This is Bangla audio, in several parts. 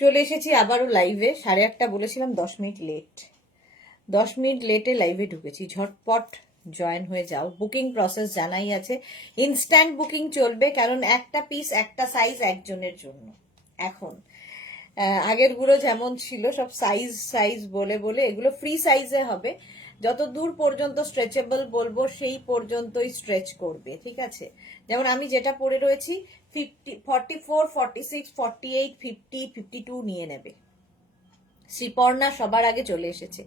চলে এসেছি আবারও লাইভে। 8:30 বলেছিলাম, 10 মিনিট লেট। 10 মিনিট লেটে লাইভে ঢুকেছি। ঝটপট জয়েন হয়ে যাও। বুকিং প্রসেস জানাই আছে, ইনস্ট্যান্ট বুকিং চলবে, কারণ একটা পিস একটা সাইজ একজনের জন্য। এখন আগের গুলো যেমন ছিল সব সাইজ সাইজ বলে বলে এগুলো ফ্রি সাইজে হবে। যত দূর পর্যন্ত স্ট্রেচেবল বলবো সেই পর্যন্তই স্ট্রেচ করবে, ঠিক আছে? যেমন আমি যেটা পরে রয়েছি 50, 44, 46, 48, 50, 52 নিয়ে নেবে। শ্রীপর্ণা সবার আগে চলে এসেছে।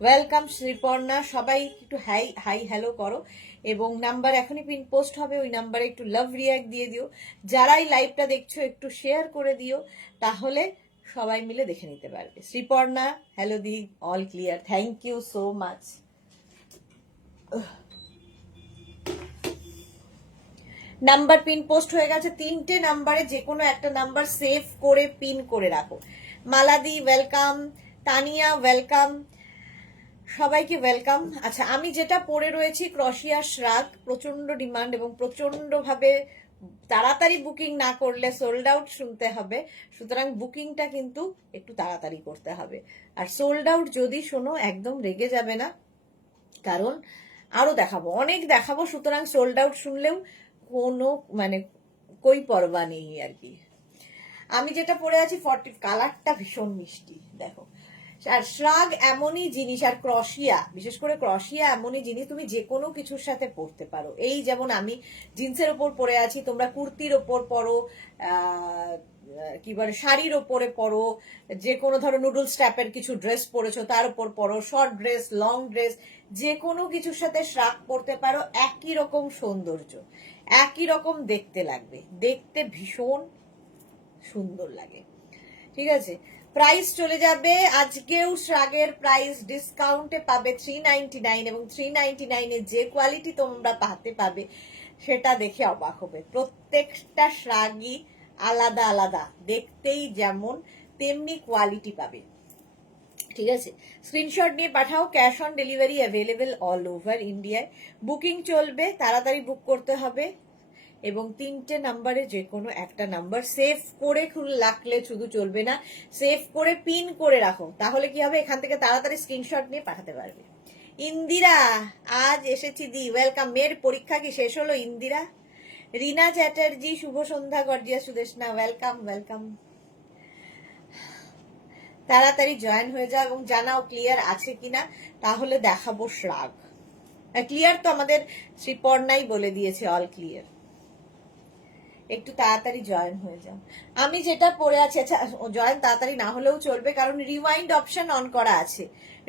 ওয়েলকাম শ্রীপর্ণা, সবাই একটু হাই হাই হ্যালো করো, এবং নাম্বার এখনই পিন পোস্ট হবে, ওই নাম্বারে একটু লাভ রিয়াক্ট দিয়ে দিও। যারাই লাইভটা দেখছো একটু শেয়ার করে দিও, তাহলে সবাই মিলে দেখে নিতে পারবে। শ্রীপর্ণা, হ্যালো দি, all clear, thank you so much. Number pin post হয়ে গেছে। 3টে নাম্বারে যে কোনো একটা নাম্বার সেভ করে পিন করে রাখো। মালাদি ওয়েলকাম, তানিয়া ওয়েলকাম, সবাইকে ওয়েলকাম। আচ্ছা, আমি যেটা পরে রয়েছি ক্রশিয়া শ্রাগ, প্রচন্ড ডিমান্ড এবং প্রচন্ড ভাবে তাড়াতাড়ি বুকিং না করলে সোল্ড আউট শুনতে হবে, সুতরাং বুকিংটা কিন্তু একটু তাড়াতাড়ি করতে হবে। আর সোল্ড আউট যদি শোনো একদম রেগে যাবে না, কারণ আরো দেখাবো, অনেক দেখাবো, সুতরাং সোল্ড আউট শুনলেও কোনো মানে কই পরবা নেই আর কি। আমি যেটা পরে আছি 40, কালারটা ভীষণ মিষ্টি দেখো। আর শ্রাগ এমনই জিনিস, আর ক্রশিয়া, বিশেষ করে ক্রশিয়া এমনই জিনিস তুমি যে কোনো কিছুর সাথে পরতে পারো। এই যেমন আমি জিন্সের ওপর পরে আছি, তোমরা কুর্তির ওপর পরো, কি বলে শাড়ির ওপরে পরো, যে কোনো ধরো নুডলস টাইপের কিছু ড্রেস পরেছো তার উপর পরো, শর্ট ড্রেস, লং ড্রেস, যে কোনো কিছুর সাথে শ্রাগ পরতে পারো। একই রকম সৌন্দর্য, একই রকম দেখতে লাগবে, দেখতে ভীষণ সুন্দর লাগে, ঠিক আছে? প্রাইস চলে যাবে আজকেও। শ্রাগের প্রাইস ডিসকাউন্টে পাবে 399, এবং 399 যে কোয়ালিটি তোমরা পাতে পাবে সেটা দেখে অবাক হবে। প্রত্যেকটা শ্রাগই আলাদা আলাদা, দেখতেই যেমন তেমনি কোয়ালিটি পাবে, ঠিক আছে? স্ক্রিনশট নিয়ে পাঠাও। Cash on delivery available all over ইন্ডিয়ায়। বুকিং চলবে, তাড়াতাড়ি বুক করতে হবে, এবং 3টে নাম্বারে যে কোনো একটা নাম্বার সেভ করে রাখলে শুধু চলবে না, সেভ করে পিন করে রাখো, তাহলে কি হবে, এখান থেকে তাড়াতাড়ি স্ক্রিনশট নিয়ে পাঠাতে পারবে। ইন্দিরা, আজ এসেছি দি, ওয়েলকাম। মেয়ের পরীক্ষা কি শেষ হলো ইন্দিরা? রিনা চ্যাটার্জি, শুভ সন্ধ্যা। গর্জিয়া সুদেশনা, ওয়েলকাম ওয়েলকাম। তাড়াতাড়ি জয়েন হয়ে যাও এবং জানাও ক্লিয়ার আছে কিনা, তাহলে দেখাবো শ্রাগ। ক্লিয়ার তো আমাদের শ্রীপর্ণাই বলে দিয়েছে অল ক্লিয়ার। একটু তাড়াতাড়ি জয়েন হয়ে যাও। আমি যেটা পরে আছি, আচ্ছা জয়েন তাড়াতাড়ি না হলেও চলবে, কারণ রিওয়াইন্ড অপশন অন করা আছে,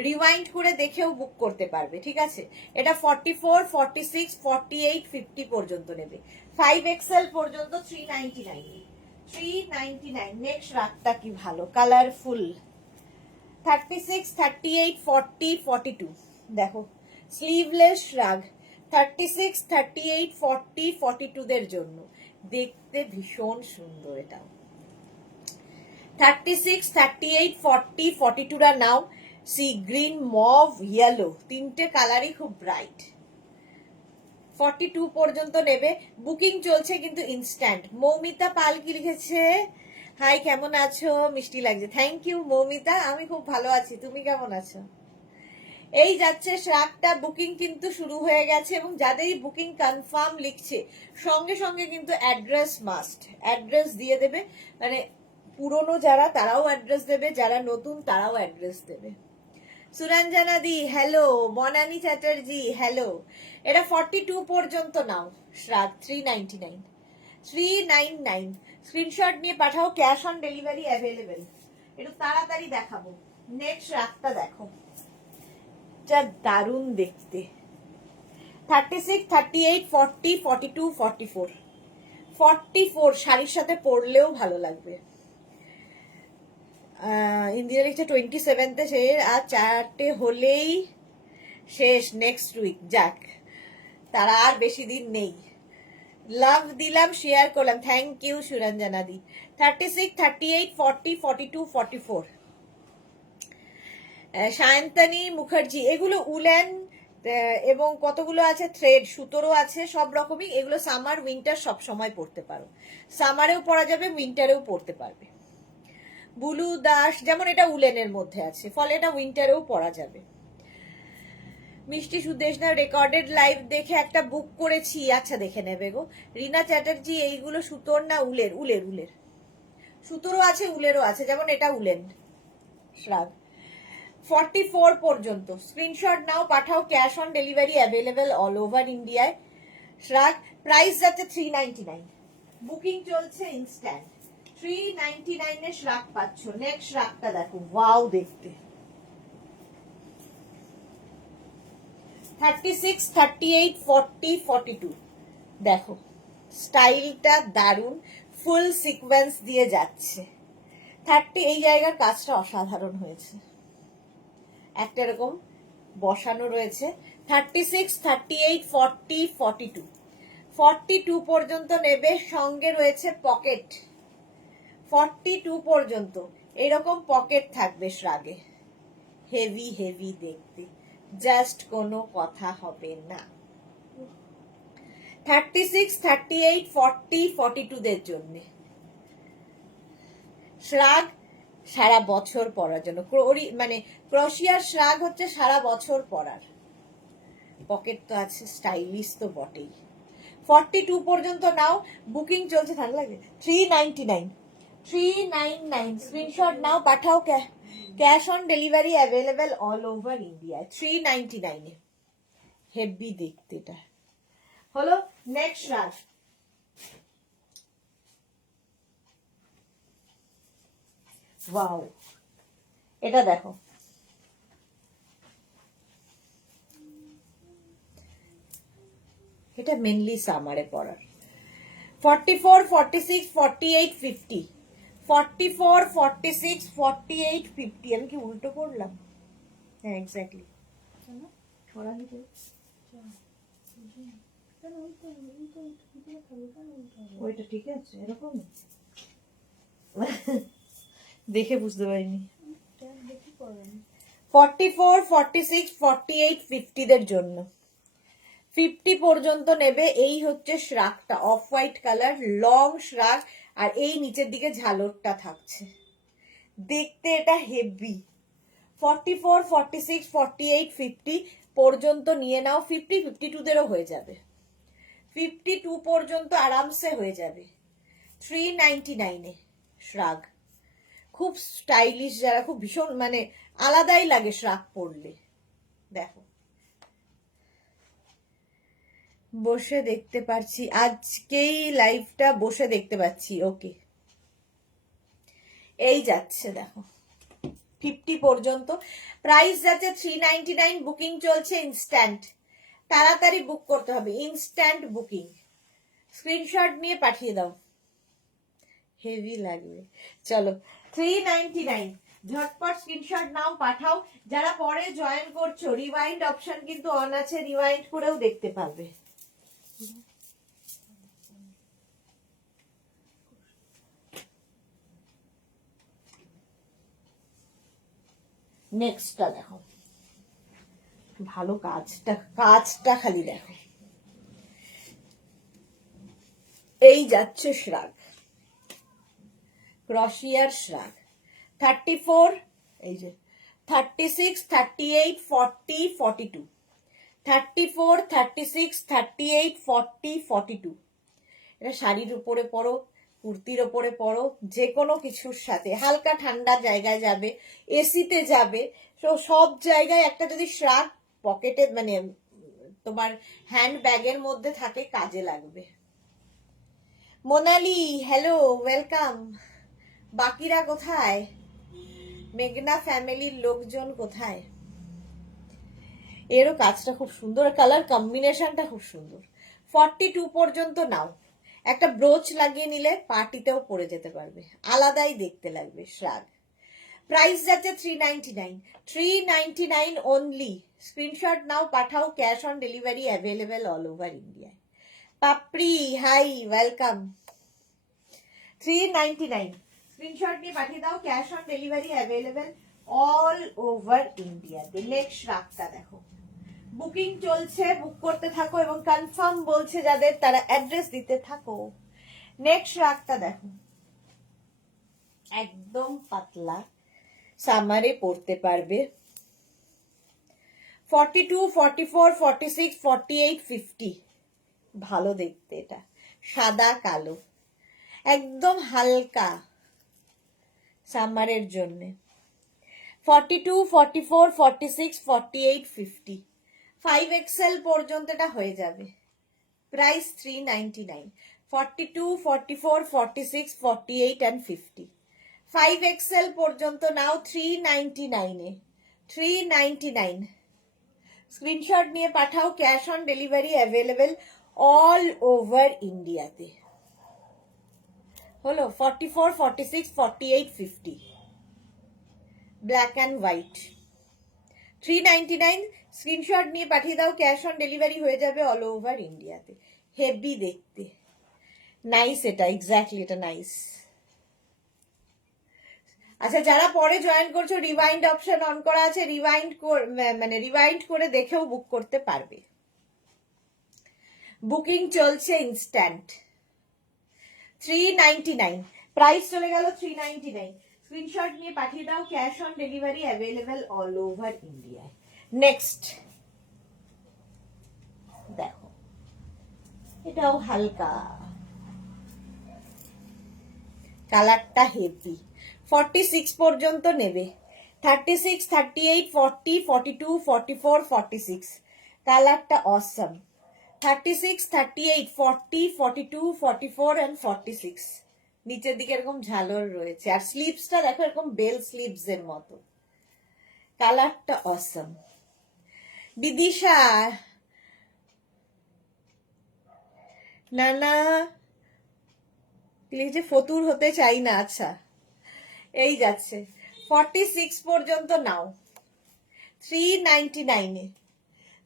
রিওয়াইন্ড করে দেখেও বুক করতে পারবে, ঠিক আছে? এটা 44, 46, 48, 50 পর্যন্ত নেবে। 5XL পর্যন্ত 399, 399। নেক্সট রাগটা কি ভালো, কালারফুল। 36, 38, 40, 42 দেখো, স্লিভলেস রাগ 36, 38, 40, 42 দের জন্য, দেখতে ভীষণ সুন্দর। এটাও 36, 38, 40, 42 রা নাও। সি গ্রিন, মভ, ইয়েলো, 3টে কালারই খুব ব্রাইট। 42 পর্যন্ত নেবে। বুকিং চলছে কিন্তু ইনস্ট্যান্ট। মৌমিতা পাল কি লিখেছে, হাই কেমন আছো, মিষ্টি লাগছে। থ্যাংক ইউ মৌমিতা, আমি খুব ভালো আছি, তুমি কেমন আছো? এই যাচ্ছে শ্রাগটা, বুকিং কিন্তু শুরু হয়ে গেছে, এবং যাদেরই বুকিং কনফার্ম লিখছে সঙ্গে সঙ্গে কিন্তু অ্যাড্রেস মাস্ট, অ্যাড্রেস দিয়ে দেবে। মানে পুরনো যারা তারাও অ্যাড্রেস দেবে, যারা নতুন তারাও অ্যাড্রেস দেবে। সুরঞ্জনা দি হ্যালো, বনানী চ্যাটার্জি হ্যালো। এটা 42 পর্যন্ত নাও। শ্রাগ 399, 399। স্ক্রিনশট নিয়ে পাঠাও। Cash on delivery available. একটু তাড়াতাড়ি দেখাবো। নেক্সট রাগটা দেখো, যা দারুণ দেখতে। 36, 38, 40, 42, 44, 44 শাড়ির সাথে পরলেও ভালো লাগবে। ইন্ডিয়া লিখছে 27তে শেষ, আর 4টে হলেই শেষ নেক্সট উইক। যাক, তারা আর বেশি দিন নেই। লাভ দিলাম, শেয়ার করলাম, থ্যাংক ইউ সুরঞ্জনা দি। 36, 38, 40, 42, 44। সায়ন্তানী মুখার্জি, এগুলো উলেন এবং কতগুলো আছে থ্রেড, সুতোরও আছে, সব রকমই। এগুলো সামার উইন্টার সব সময় পরতে পারো, সামারেও পরা যাবে, উইন্টারেও পরতে পারবে। বুলু দাস, যেমন এটা উলেনের মধ্যে আছে, ফলে এটা উইন্টারেও পরা যাবে। মিষ্টি সুদেশ না রেকর্ডেড লাইভ দেখে একটা বুক করেছি, আচ্ছা দেখে নেবে গো। রিনা চ্যাটার্জি, এইগুলো সুতোর না উলের? উলের, উলের। সুতোরও আছে, উলেরও আছে, যেমন এটা উলেন শ্রাগ। 44 পর্যন্ত স্ক্রিনশট নাও, পাঠাও, cash on delivery available all over ইন্ডিয়ায়। শ্রাগ প্রাইস যাচ্ছে 399, বুকিং চলছে ইনস্ট্যান্ট। 399 এ শ্রাগ পাচ্ছ। নেক্সট শ্রাগটা দেখো, ওয়াও দেখতে। 36, 38, 40, 42 দেখো স্টাইলটা দারুন, ফুল সিকোয়েন্স দিয়ে যাচ্ছে। 30 এই জায়গার কাজটা অসাধারণ হয়েছে, একটা এরকম বসানো রয়েছে। 36, 38, 40, 42 42 পর্যন্ত নেবে, সঙ্গে রয়েছে পকেট। 42 পর্যন্ত এরকম পকেট থাকবে শ্রাগে, হেভি হেভি দেখতে, জাস্ট কোনো কথা হবে না। 36, 38, 40, 42 দের জন্য শ্রাগ সারা বছর পরার জন্য, মানে ক্রোশিয়ার শ্রাগ হচ্ছে সারা বছর পরার। পকেট তো আছে, স্টাইলিশ তো বটেই। 42 পর্যন্ত নাও, বুকিং চলছে। ভালো লাগে। 399, 399 স্ক্রিনশট নাও, পাঠাও, cash on delivery available all over India. 399 a heavy দেখতে এটা হলো। নেক্সট শ্রাগ, ওয়াও এটা দেখো, এটা মেনলি সামারে পরার। 44, 46, 48, 50 44, 46, 48, 50 আমি কি উল্টো করলাম? হ্যাঁ এক্স্যাক্টলি। ওইটা ঠিক আছে, এরকম দেখে বুঝতে পারিনি। 44, 46, 48, 50 দের জন্য। 50 পর্যন্ত নেবে। এই হচ্ছে শ্রাগটা, off white colour, long shrug, আর এই নিচের দিকে ঝালরটা থাকছে, দেখতে এটা হেভি। 44, 46, 48, 50 পর্যন্ত নিয়ে নাও। 50, 52 দেরও হয়ে যাবে। 52 পর্যন্ত আরামসে হয়ে যাবে। 399 এ শ্রাগ, খুব স্টাইলিশ, যারা খুব ভীষণ মানে আলাদাই লাগে শ্রাগ পরলে। দেখো বসে দেখতে পারছি, আজকেই লাইভটা বসে দেখতে পাচ্ছি। ওকে, এই যাচ্ছে দেখো 50 পর্যন্ত, প্রাইস যাচ্ছে 399, বুকিং চলছে ইনস্ট্যান্ট। তাড়াতাড়ি বুক করতে হবে, ইনস্ট্যান্ট বুকিং। স্ক্রিনশট নিয়ে পাঠিয়ে দাও, হেভি লাগবে। চলো 399, ঝটপট স্ক্রিনশট নাও, পাঠাও। যারা পরে জয়েন করছো, রিওয়াইন্ড অপশন কিন্তু অন আছে, রিওয়াইন্ড করেও দেখতে পারবে। নেক্সটটা দেখো, ভালো কাজটা, কাজটা খালি দেখো। এই যাচ্ছে শ্রাগ, ক্রোশিয়ার শ্রাগ। 34, এই যে 36, 38, 40, 42 34, 36, 38, 40, 42 এটা শাড়ির উপরে পরো, কুর্তির ওপরে পরো, যে কোনো কিছুর সাথে। হালকা ঠান্ডা জায়গায় যাবে, এসিতে যাবে, তো সব জায়গায় একটা যদি শ্রাগ পকেটে মানে তোমার হ্যান্ড ব্যাগের মধ্যে থাকে, কাজে লাগবে। Monali hello, welcome. বাকিরা কোথায়? মেঘনা ফ্যামিলির লোকজন কোথায়? এরও কাজটা খুব সুন্দর, কালার কম্বিনেশনটা খুব সুন্দর। 42 পর্যন্ত নাও, একটা ব্রোচ লাগিয়ে নিলে পার্টিতেও পরে যেতে পারবে, আলাদাই দেখতে লাগবে শ্রাগ। প্রাইস যাচ্ছে 399, 399 অনলি। স্ক্রিনশট নাও, পাঠাও, cash on delivery available all over ইন্ডিয়ায়। পাপড়ি হাই, ওয়েলকাম। 399 স্ক্রিনশট নিয়ে পাঠিয়ে দাও, cash on delivery available all over ইন্ডিয়াতে। নেক্সট রাতটা দেখো, বুকিং চলছে, বুক করতে থাকো, এবং কনফার্ম বলছে যাদের, তারা অ্যাড্রেস দিতে থাকো। নেক্সট রাতটা দেখো, একদম পাতলা, সামারে পরতে পারবে। 42, 44, 46, 48, 50 ভালো দেখতে। এটা সাদা কালো, একদম হালকা সামারের জন্য। 42, 44, 46, 48, 50 5XL পর্যন্ত এটা হয়ে যাবে। প্রাইস 399। 42, 44, 46, 48 and 50 5XL পর্যন্ত নাও 399 এ। 399 স্ক্রিনশট নিয়ে পাঠাও। Cash on delivery available all over ইন্ডিয়াতে। হলো 44, 46, 48, 50 ব্ল্যাক অ্যান্ড হোয়াইট 399। স্ক্রিনশট নিয়ে পাঠিয়ে দাও। ক্যাশ অন ডেলিভারি হয়ে যাবে অল ওভার ইন্ডিয়াতে। হেভি দেখতে, নাইস। এটা এক্স্যাক্টলি, এটা নাইস। আচ্ছা, যারা পরে জয়েন করছো, রিওয়াইন্ড অপশন অন করা আছে, রিওয়াইন্ড করে দেখেও বুক করতে পারবে। বুকিং চলছে ইনস্ট্যান্ট। 399 প্রাইস চলে গেল 399। স্ক্রিনশট নিয়ে পাঠিয়ে দাও। Cash on delivery available all over ইন্ডিয়ায়। নেক্সট দেখো, এটাও হালকা, কালারটা হেভি। 46 পর্যন্ত নেবে। 36, 38, 40, 42, 44, 46 কালারটা অসম। 36, 38, 40, 42, 44 and 46 নিচের দিকে এরকম ঝালর রয়েছে। আর স্লিভসটা দেখো এরকম বেল স্লিভস এর মতো। কালারটা অসম। বিদিশা না প্লিজ, ফতুর হতে চাই না। আচ্ছা, এই যাচ্ছে 46 পর্যন্ত নাও 399 এ।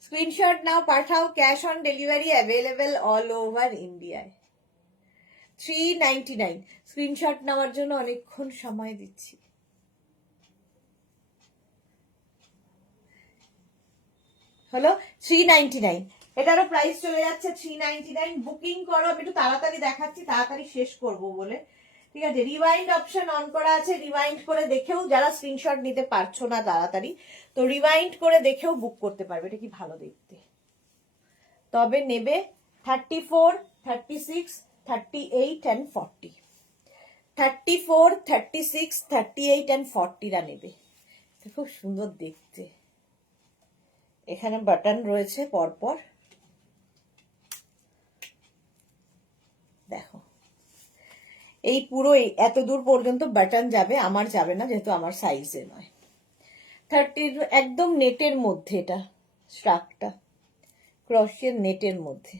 স্ক্রিনশট নাও, পাঠাও। Cash on delivery available all over ইন্ডিয়ায়। 399 স্ক্রিনশট নেওয়ার জন্য অনেকক্ষণ সময় দিচ্ছি। হলো 399। এটারও প্রাইস চলে যাচ্ছে 399। বুকিং করো। আমি একটু তাড়াতাড়ি দেখাচ্ছি, তাড়াতাড়ি শেষ করব বলে। ঠিক আছে, রিওয়াইন্ড অপশন অন করা আছে। রিওয়াইন্ড করে দেখেও, যারা স্ক্রিনশট নিতে পারছো না তাড়াতাড়ি, তো রিওয়াইন্ড করে দেখেও বুক করতে পারবে। এটা কি ভালো দেখতে। তবে নেবে 34, 36, 38 and 40 34, 36, 38 and 40 নেবে। খুব সুন্দর দেখতে। এখানে বাটন রয়েছে পরপর, দেখো। এই পুরো এত দূর পর্যন্ত বাটন যাবে, আমার যাবে না যেহেতু আমার সাইজে নয়। 30 একদম নেটের মধ্যে, এটা স্ট্রাকটা ক্রোশিয়ার নেটের মধ্যে।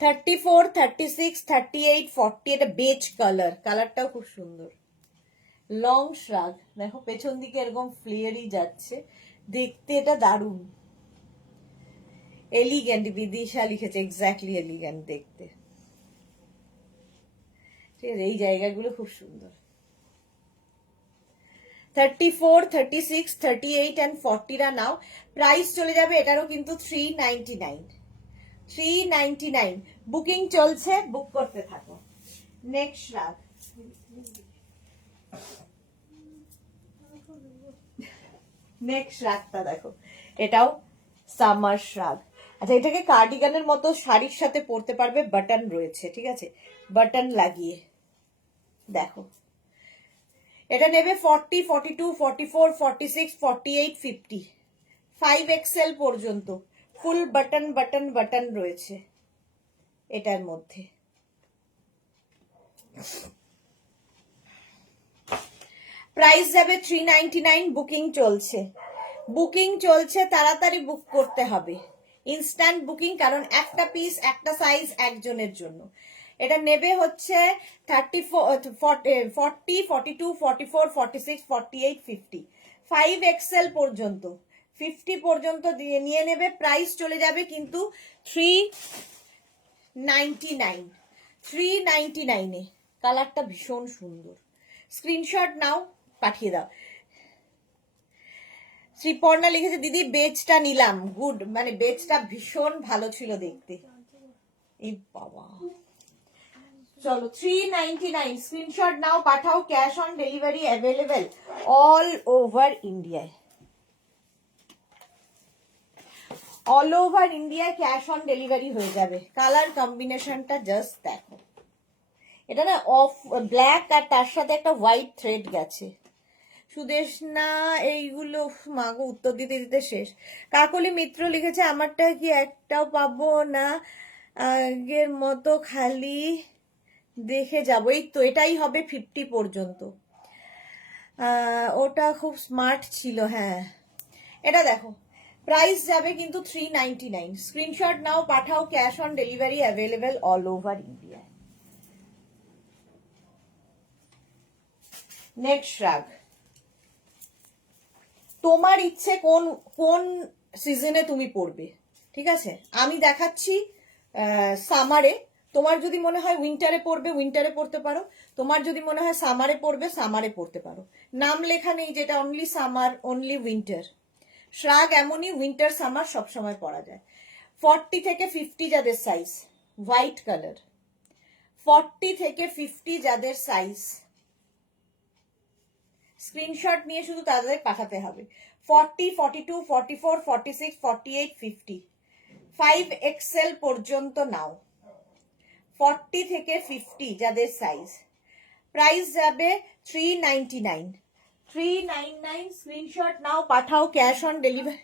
34, 36, 38, 40 এটা বেজ কালার। কালারটাও খুব সুন্দর। লং শ্রাগ দেখো, পেছন দিকে এরকম ফ্লিয়ারই যাচ্ছে দেখতে। এটা দারুণ এলিগ্যান্ট। বিদিশা লিখেছে এক্স্যাক্টলি এলিগ্যান্ট দেখতে। ঠিক আছে, এই জায়গাগুলো খুব সুন্দর। 34, 36, 38 and 40 নাও। প্রাইস চলে যাবে এটারও কিন্তু 399। 399 বুকিং চলছে, বুক করতে থাকো। নেক্সট শ্রাগ, নেক্সট শ্রাগটা দেখো, এটাও সামার শ্রাগ। আচ্ছা, এটাকে কার্ডিগানের মতো শাড়ির সাথে পরতে পারবে। বাটন রয়েছে, ঠিক আছে, বাটন লাগিয়ে দেখো। এটা নেবে 40, 42, 44, 46, 48, 50 5XL পর্যন্ত ফুল বাটন বাটন বাটন রয়েছে এটার মধ্যে। প্রাইস যাবে 399। বুকিং চলছে, বুকিং চলছে। তাড়াতাড়ি বুক করতে হবে, ইনস্ট্যান্ট বুকিং, কারণ একটা পিস একটা সাইজ একজনের জন্য। এটা নেবে হচ্ছে 34, 40, 42, 44, 46, 48, 50 5XL পর্যন্ত 50 পর্যন্ত দিয়ে নিয়ে নেবে। প্রাইস চলে যাবে কিন্তু 399। 399 এ। কালারটা ভীষণ সুন্দর। স্ক্রিনশট নাও, পাঠিয়ে দাও। শ্রীপর্ণা লিখেছে দিদি বেজটা নিলাম, গুড, মানে বেজটা ভীষণ ভালো ছিল দেখতে। এই বাবা, চলো 399 স্ক্রিনশট নাও, পাঠাও, cash on delivery available all over ইন্ডিয়ায়। অল ওভার ইন্ডিয়ায় ক্যাশ অন ডেলিভারি হয়ে যাবে। কালার কম্বিনেশনটা জাস্ট দেখো, এটা না অফ ব্ল্যাক আর তার সাথে একটা হোয়াইট থ্রেড গেছে। সুদেশনা এইগুলো মাগো উত্তর দিতে দিতে শেষ। কাকলি মিত্র লিখেছে আমারটা কি একটাও পাবো না, আগের মতো খালি দেখে যাবো। এই তো এটাই হবে 50 পর্যন্ত। ওটা খুব স্মার্ট ছিল। হ্যাঁ এটা দেখো, প্রাইস যাবে কিন্তু 399। স্ক্রিনশট নাও, পাঠাও, cash on delivery available all over India. Next রাগ, তোমার ইচ্ছে কোন কোন সিজনে তুমি পড়বে, ঠিক আছে? আমি দেখাচ্ছি সামারে। তোমার যদি মনে হয় উইন্টারে পড়বে, উইন্টারে পড়তে পারো। তোমার যদি মনে হয় সামারে পড়বে, সামারে পড়তে পারো। নাম লেখা নেই যেটা অনলি সামার, অনলি উইন্টার। শ্রাগ এমনই, উইন্টার সামার সবসময় পরা যায়। 40 থেকে 50 যাদের সাইজ, হোয়াইট কালার। 40 থেকে 50 যাদের সাইজ, স্ক্রিনশট নিয়ে শুধু তাদের পাঠাতে হবে। 40, 42, 44, 46, 48, 50, 5XL পর্যন্ত নাও। 40 থেকে 50 যাদের সাইজ, প্রাইস যাবে 399। 399 স্ক্রিনশট নাও, পাঠাও, ক্যাশ অন ডেলিভারি।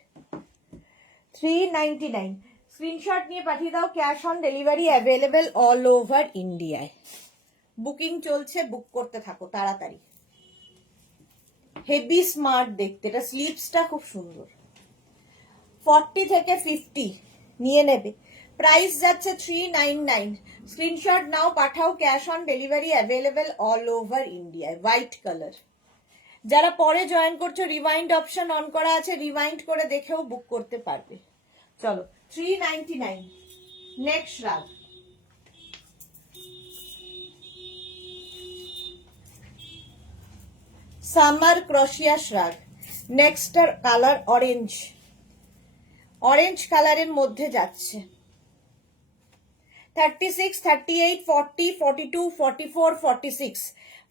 399 স্ক্রিনশট নিয়ে পাঠিয়ে দাও, cash on delivery available all over ইন্ডিয়ায়। বুকিং চলছে, বুক করতে থাকো তাড়াতাড়ি। হেভি স্মার্ট দেখতে, এটা স্লিভসটা খুব সুন্দর। 40 থেকে 50 নিয়ে নেবে, প্রাইস যাচ্ছে 399। স্ক্রিনশট নাও, পাঠাও, cash on delivery available all over ইন্ডিয়ায়। White colour. যারা পরে জয়েন করছো, রিওয়াইন্ড অপশন অন করা আছে, রিওয়াইন্ড করে দেখেও বুক করতে পারবে। চলো 399। Next rug, summer crochet shrug. Next colour orange, orange কালারের মধ্যে যাচ্ছে। 36, 38, 40, 42, 44, 46,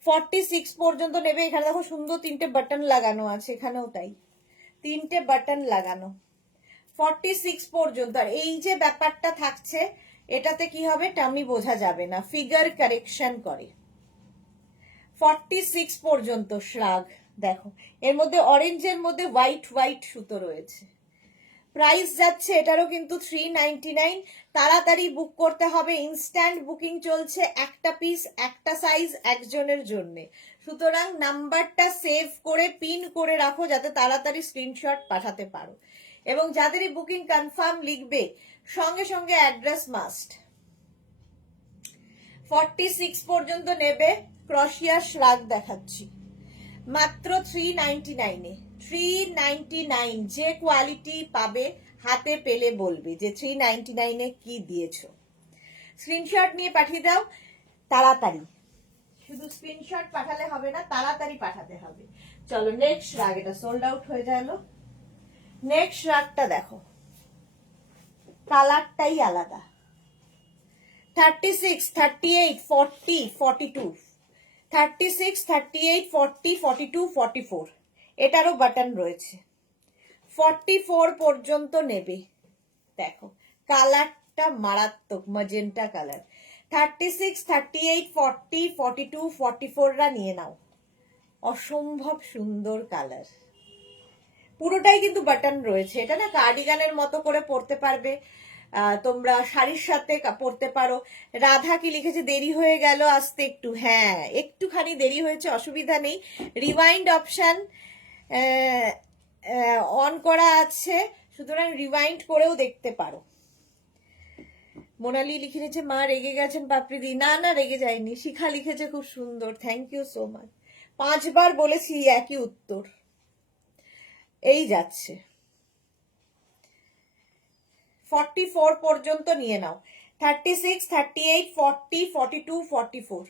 46 পর্যন্ত নেবে। এখানে দেখো সুন্দর 3টে বাটন লাগানো আছে, এখানেও তাই 3টে বাটন লাগানো। 46 পর্যন্ত। আর এই যে ব্যাপারটা থাকছে, এটাতে কি হবে টামি বোঝা যাবে না, ফিগার কারেকশন করে। 46 পর্যন্ত শ্রাগ দেখো, এর মধ্যে অরেঞ্জের মধ্যে হোয়াইট হোয়াইট সুতো রয়েছে। প্রাইস যাচ্ছে এটারও কিন্তু 399। তাড়াতাড়ি বুক করতে হবে, ইনস্ট্যান্ট বুকিং চলছে। একটা পিস, একটা সাইজ, একজনের জন্য। সুতরাং নাম্বারটা সেভ করে পিন করে রাখো যাতে তাড়াতাড়ি স্ক্রিনশট পাঠাতে পারো। এবং যাদেরই বুকিং কনফার্ম লিখবে, সঙ্গে সঙ্গে অ্যাড্রেস মাস্ট। 46 পর্যন্ত নেবে। ক্রোশিয়া শ্রাগ দেখাচ্ছি মাত্র 399-এ। 399 যে কোয়ালিটি পাবে, হাতে পেলে বলবে যে 399-এ কি দিয়েছো। স্ক্রিনশট নিয়ে পাঠিয়ে দাও তাড়াতাড়ি। শুধু স্ক্রিনশট পাঠালে হবে না, তাড়াতাড়ি পাঠাতে হবে। চলো নেক্সট রাগ, এটা সোল্ড আউট হয়ে গেল। নেক্সট রাগটা দেখো, কালারটাই আলাদা। 36, 38, 40, 42, 36, 38, 40, 42, 44, এটারও বাটন রয়েছে। 44 পর্যন্ত নেবে। দেখো কালারটা মারাত্মক, ম্যাজেন্টা কালার। 36, 38, 40, 42, 44রা নিয়ে নাও। অসম্ভব সুন্দর কালার, পুরোটাই কিন্তু বাটন রয়েছে। এটা না কার্ডিগানের মতো করে পরতে পারবে, তোমরা শাড়ির সাথে পরতে পারো। রাধা কি লিখেছে, দেরি হয়ে গেল আসতে একটু। হ্যাঁ একটুখানি দেরি হয়েছে, অসুবিধা নেই। রিওয়াইন্ড অপশন অন করা আছে, সুতরাং রিওয়াইন্ড করেও দেখতে পারো। মোনালি লিখে নিয়েছে মা রেগে গেছেন পাপড়িদি। না না রেগে যায়নি। শিখা লিখেছে খুব সুন্দর, থ্যাংক ইউ সো মাচ। 5 বার বলেছি একই উত্তর। এই যাচ্ছে 44 পর্যন্ত নিয়ে নাও। 36, 38, 40, 42, 44।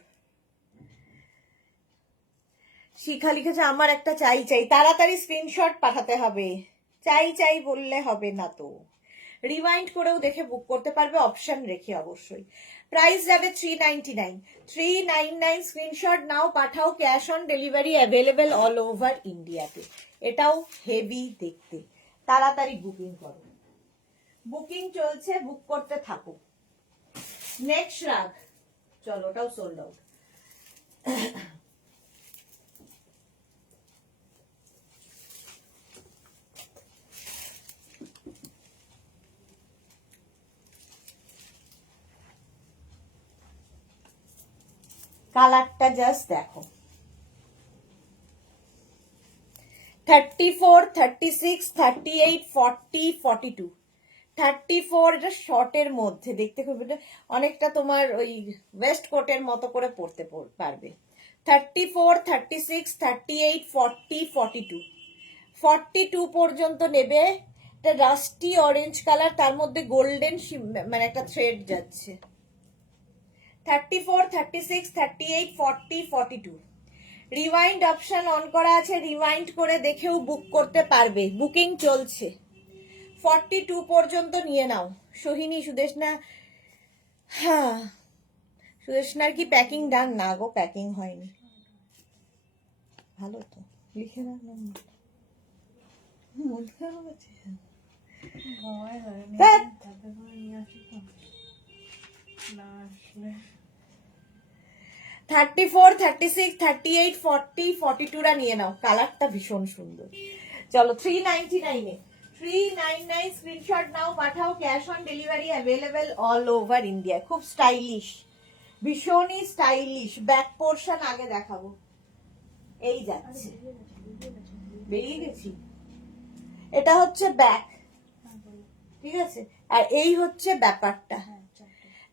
শিখা লিখেছে আমার একটা চাই চাই। তাড়াতাড়ি স্ক্রিনশট পাঠাতে হবে, চাই চাই বললে হবে না তো। রিওয়াইন্ড করেও দেখে বুক করতে পারবে, অপশন রেখে অবশ্যই। প্রাইস যাবে 399, 399। স্ক্রিনশট নাও, পাঠাও, cash on delivery available all over ইন্ডিয়াতে। এটাও হেভি দেখতে, তাড়াতাড়ি বুকিং করো, বুকিং চলছে, বুক করতে থাকো। নেক্সট রাগ, চলো ওটাও সোল্ড আউট। কালারটা জাস্ট দেখো, 34, 36, 38, 40, 42, 34 এটা শর্টের মধ্যে দেখতে খুব অনেকটা তোমার ওই ওয়েস্ট কোটের মতো করে পড়তে পারবে। 34, 36, 38, 40, 42, 42 পর্যন্ত নেবে। এটা রাস্টি অরেঞ্জ কালার, তার মধ্যে গোল্ডেন মানে একটা থ্রেড যাচ্ছে। 34, 36, 38, 40, 42। রিওয়াইন্ড অপশন অন করা আছে, রিওয়াইন্ড করে দেখেও বুক করতে পারবে, বুকিং চলছে। 42 পর্যন্ত নিয়ে নাও। সোহিনী, সুদেশনা, হ্যাঁ সুদেশনার কি প্যাকিং ডান? না গো, প্যাকিং হয়নি। ভালো তো, লিখে রাখলাম। মন খারাপ আছে, 34, 36, 38, 40, 42 রা নিয়ে নাও। কালারটা ভীষণ সুন্দর। চলো 399 এ, 399 স্ক্রিনশট নাও, পাঠাও, cash on delivery available all over India. খুব স্টাইলিশ, ভীষণই স্টাইলিশ। ব্যাক পোর্শন আগে দেখাবো, এই যাচ্ছে, বেরিয়ে গেছি। এটা হচ্ছে ব্যাক, ঠিক আছে, আর এই হচ্ছে ব্যাপারটা।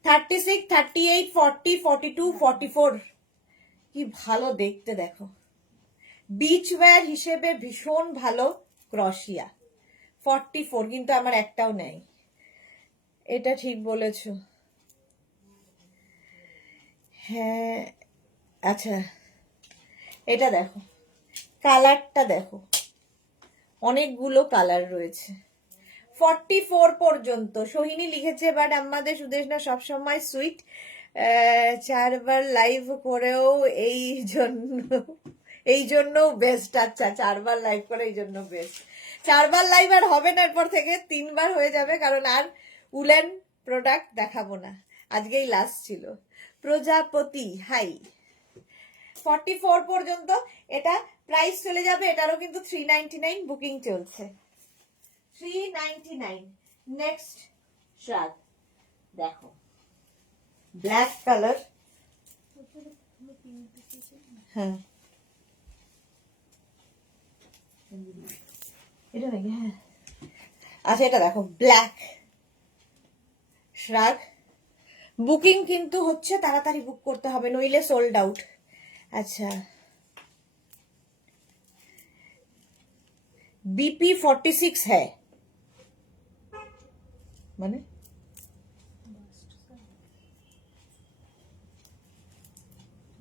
36, 38, 40, 42, 44 কি ভালো দেখতে দেখো, বিচ ওয়্যার হিসেবে ভীষণ ভালো। ক্রশিয়া 44, কিন্তু আমার একটাও নেই, এটা ঠিক বলেছো। হ্যাঁ আচ্ছা, এটা দেখো, কালারটা দেখো, অনেকগুলো কালার রয়েছে। 44 পর্যন্ত সোহিনী লিখেছে, বাট আমাদের সুদেশনা সবসময় সুইট, 4বার লাইভ করেও এই জন্য বেস্ট। আচ্ছা, 4বার লাইভ করে এই জন্য বেস্ট। 4বার লাইভ আর হবে না, এরপর থেকে 3বার হয়ে যাবে, কারণ আর উলেন প্রোডাক্ট দেখাবো না, আজকেই লাস্ট ছিল। প্রজাপতি হাই, 44 পর্যন্ত এটা প্রাইস চলে যাবে। এটারও কিন্তু 399 বুকিং চলছে, 399। নেক্সট শার্ট দেখো, ব্ল্যাক কালার, হ্যাঁ এটা নাকি, হ্যাঁ আচ্ছা, এটা দেখো ব্ল্যাক শ্রাগ। বুকিং কিন্তু হচ্ছে, তাড়াতাড়ি বুক করতে হবে, নইলে সোল্ড আউট। আচ্ছা, बीपी 46 है, माने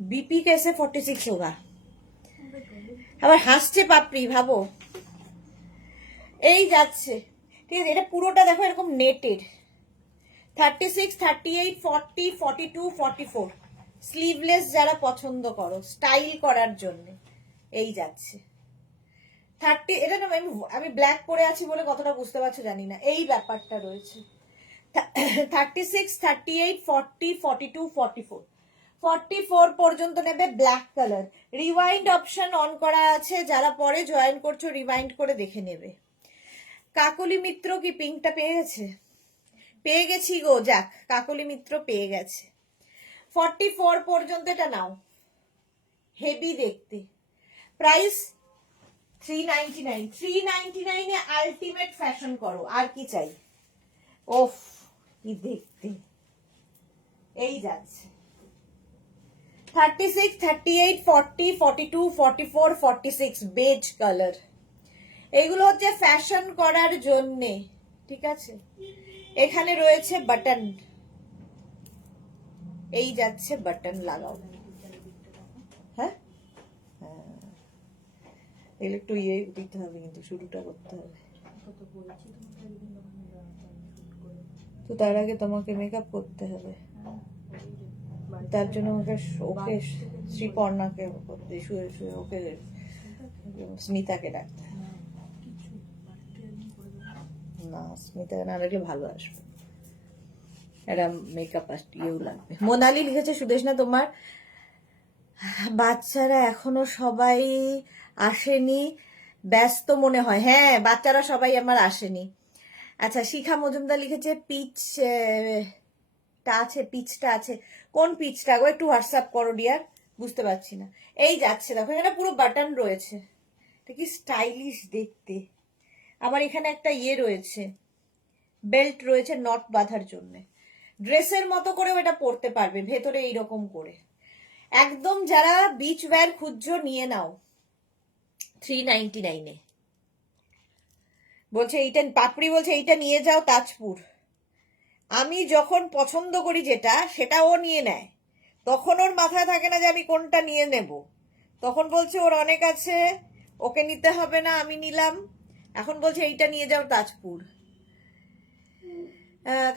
बीपी कैसे 46 होगा? আবার হাসছে পাপড়ি, ভাবো এই যাচ্ছে, ঠিক আছে। এটা পুরোটা দেখো এরকম নেটেড। 36, 38, 40, 42, 44 স্লিভলেস যারা পছন্দ করো স্টাইল করার জন্য, এই যাচ্ছে। 30, এটা না আমি ব্ল্যাক পরে আছি বলে কতটা বুঝতে পারছো জানি না, এই ব্যাপারটা রয়েছে। 36, 38, 40, 42, 44, 44 পর্যন্ত নেবে black colour. Rewind option on করা আছে, যারা পরে জয়েন করছো রিওয়াইন্ড করে দেখে নেবে। কাকলি মিত্র কি পিঙ্কটা পেয়ে গেছে? পেয়ে গেছি গো, যাক, কাকলি মিত্র পেয়ে গেছে। 44 পর্যন্ত এটা নাও, হেভি দেখতে। প্রাইস 399, 399 এ আলটিমেট ফ্যাশন করো, আর কি চাই। ওফ কি দেখতে, এই যাচ্ছে। 36, 38, 40, 42, 44, 46 বেজ কালার। এগুলো হচ্ছে ফ্যাশন করার জন্যে, ঠিক আছে। এখানে রয়েছে বাটন, এই যাচ্ছে বাটন লাগাও। হ্যাঁ এগুলো একটু ইয়ে দিতে হবে, কিন্তু শুরুটা করতে হবে। তো তার আগে তোমাকে মেকআপ করতে হবে, তার জন্য ওকে শ্রীপর্ণাকে করতে শুয়ে শুয়ে ওকে স্মিতাকে ডাকতে হবে। না স্মিতাকে না ডাকলে ভালো আসবে, একটা মেকআপ ইয়েও লাগবে। মোনালি লিখেছে সুদেশনা তোমার বাচ্চারা এখনো সবাই আসেনি, ব্যস্ত মনে হয়। হ্যাঁ বাচ্চারা সবাই আমার আসেনি। আচ্ছা শিখা মজুমদার লিখেছে পিচটা আছে, পিচটা আছে, কোন পিচটা গো একটু হোয়াটসঅ্যাপ করো ডিয়ার, বুঝতে পারছি না। এই যাচ্ছে দেখো, এখানে পুরো বাটন রয়েছে, এটা কি স্টাইলিশ দেখতে। আবার এখানে একটা ইয়ে রয়েছে, বেল্ট রয়েছে নট বাঁধার জন্য, ড্রেসের মতো করেও এটা পরতে পারবে ভেতরে এইরকম করে। একদম যারা বিচ ওয়্যার খুঁজছো নিয়ে নাও 399-এ। বলছে এইটা পাপড়ি, বলছে এইটা নিয়ে যাও তাজপুর। আমি যখন পছন্দ করি যেটা সেটা ও নিয়ে নেয়, তখন ওর মাথায় থাকে না যে আমি কোনটা নিয়ে নেব, তখন বলছে ওর অনেক আছে, ওকে নিতে হবে না, আমি নিলাম। এখন বলছে এইটা নিয়ে যাও তাজপুর।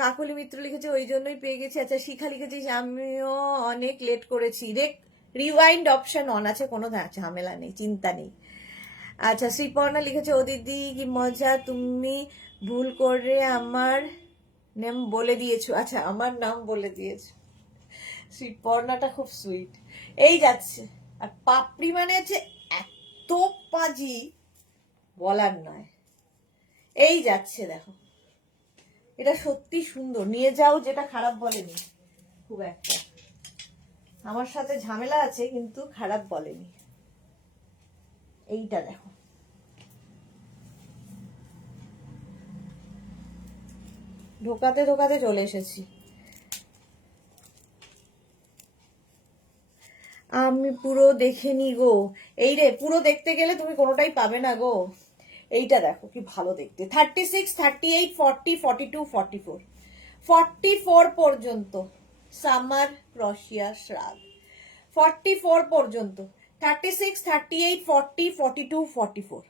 কাকলি মিত্র লিখেছে ওই জন্যই পেয়ে গেছি। আচ্ছা শিখা লিখেছিস আমিও অনেক লেট করেছি, রিওয়াইন্ড অপশন অন আছে, কোনো ঝামেলা নেই, চিন্তা নেই। আচ্ছা শ্রীপর্ণা লিখেছে ও দিদি কি মজা, তুমি ভুল করে আমার নাম বলে দিয়েছো। আচ্ছা আমার নাম বলে দিয়েছো, শ্রীপর্ণাটা খুব সুইট। এই যাচ্ছে, আর পাপড়ি মানে হচ্ছে এত পাজি বলার নয়। এই যাচ্ছে দেখো, এটা সত্যি সুন্দর, নিয়ে যাও, যেটা খারাপ বলেনি খুব একটা, আমার সাথে ঝামেলা আছে কিন্তু খারাপ বলেনি। এইটা দেখো, ঢোকাতে ঢোকাতে চলে এসেছি। আমি পুরো দেখিনি গো, এই রে পুরো দেখতে গেলে তুমি কোনোটাই পাবে না গো। এইটা দেখো কি ভালো দেখতে, 36, 38, 40, 42, 44, 44 পর্যন্ত সামার ক্রশিয়া শ্রাগ, 44 পর্যন্ত, 36, 38, 40, 42, 44।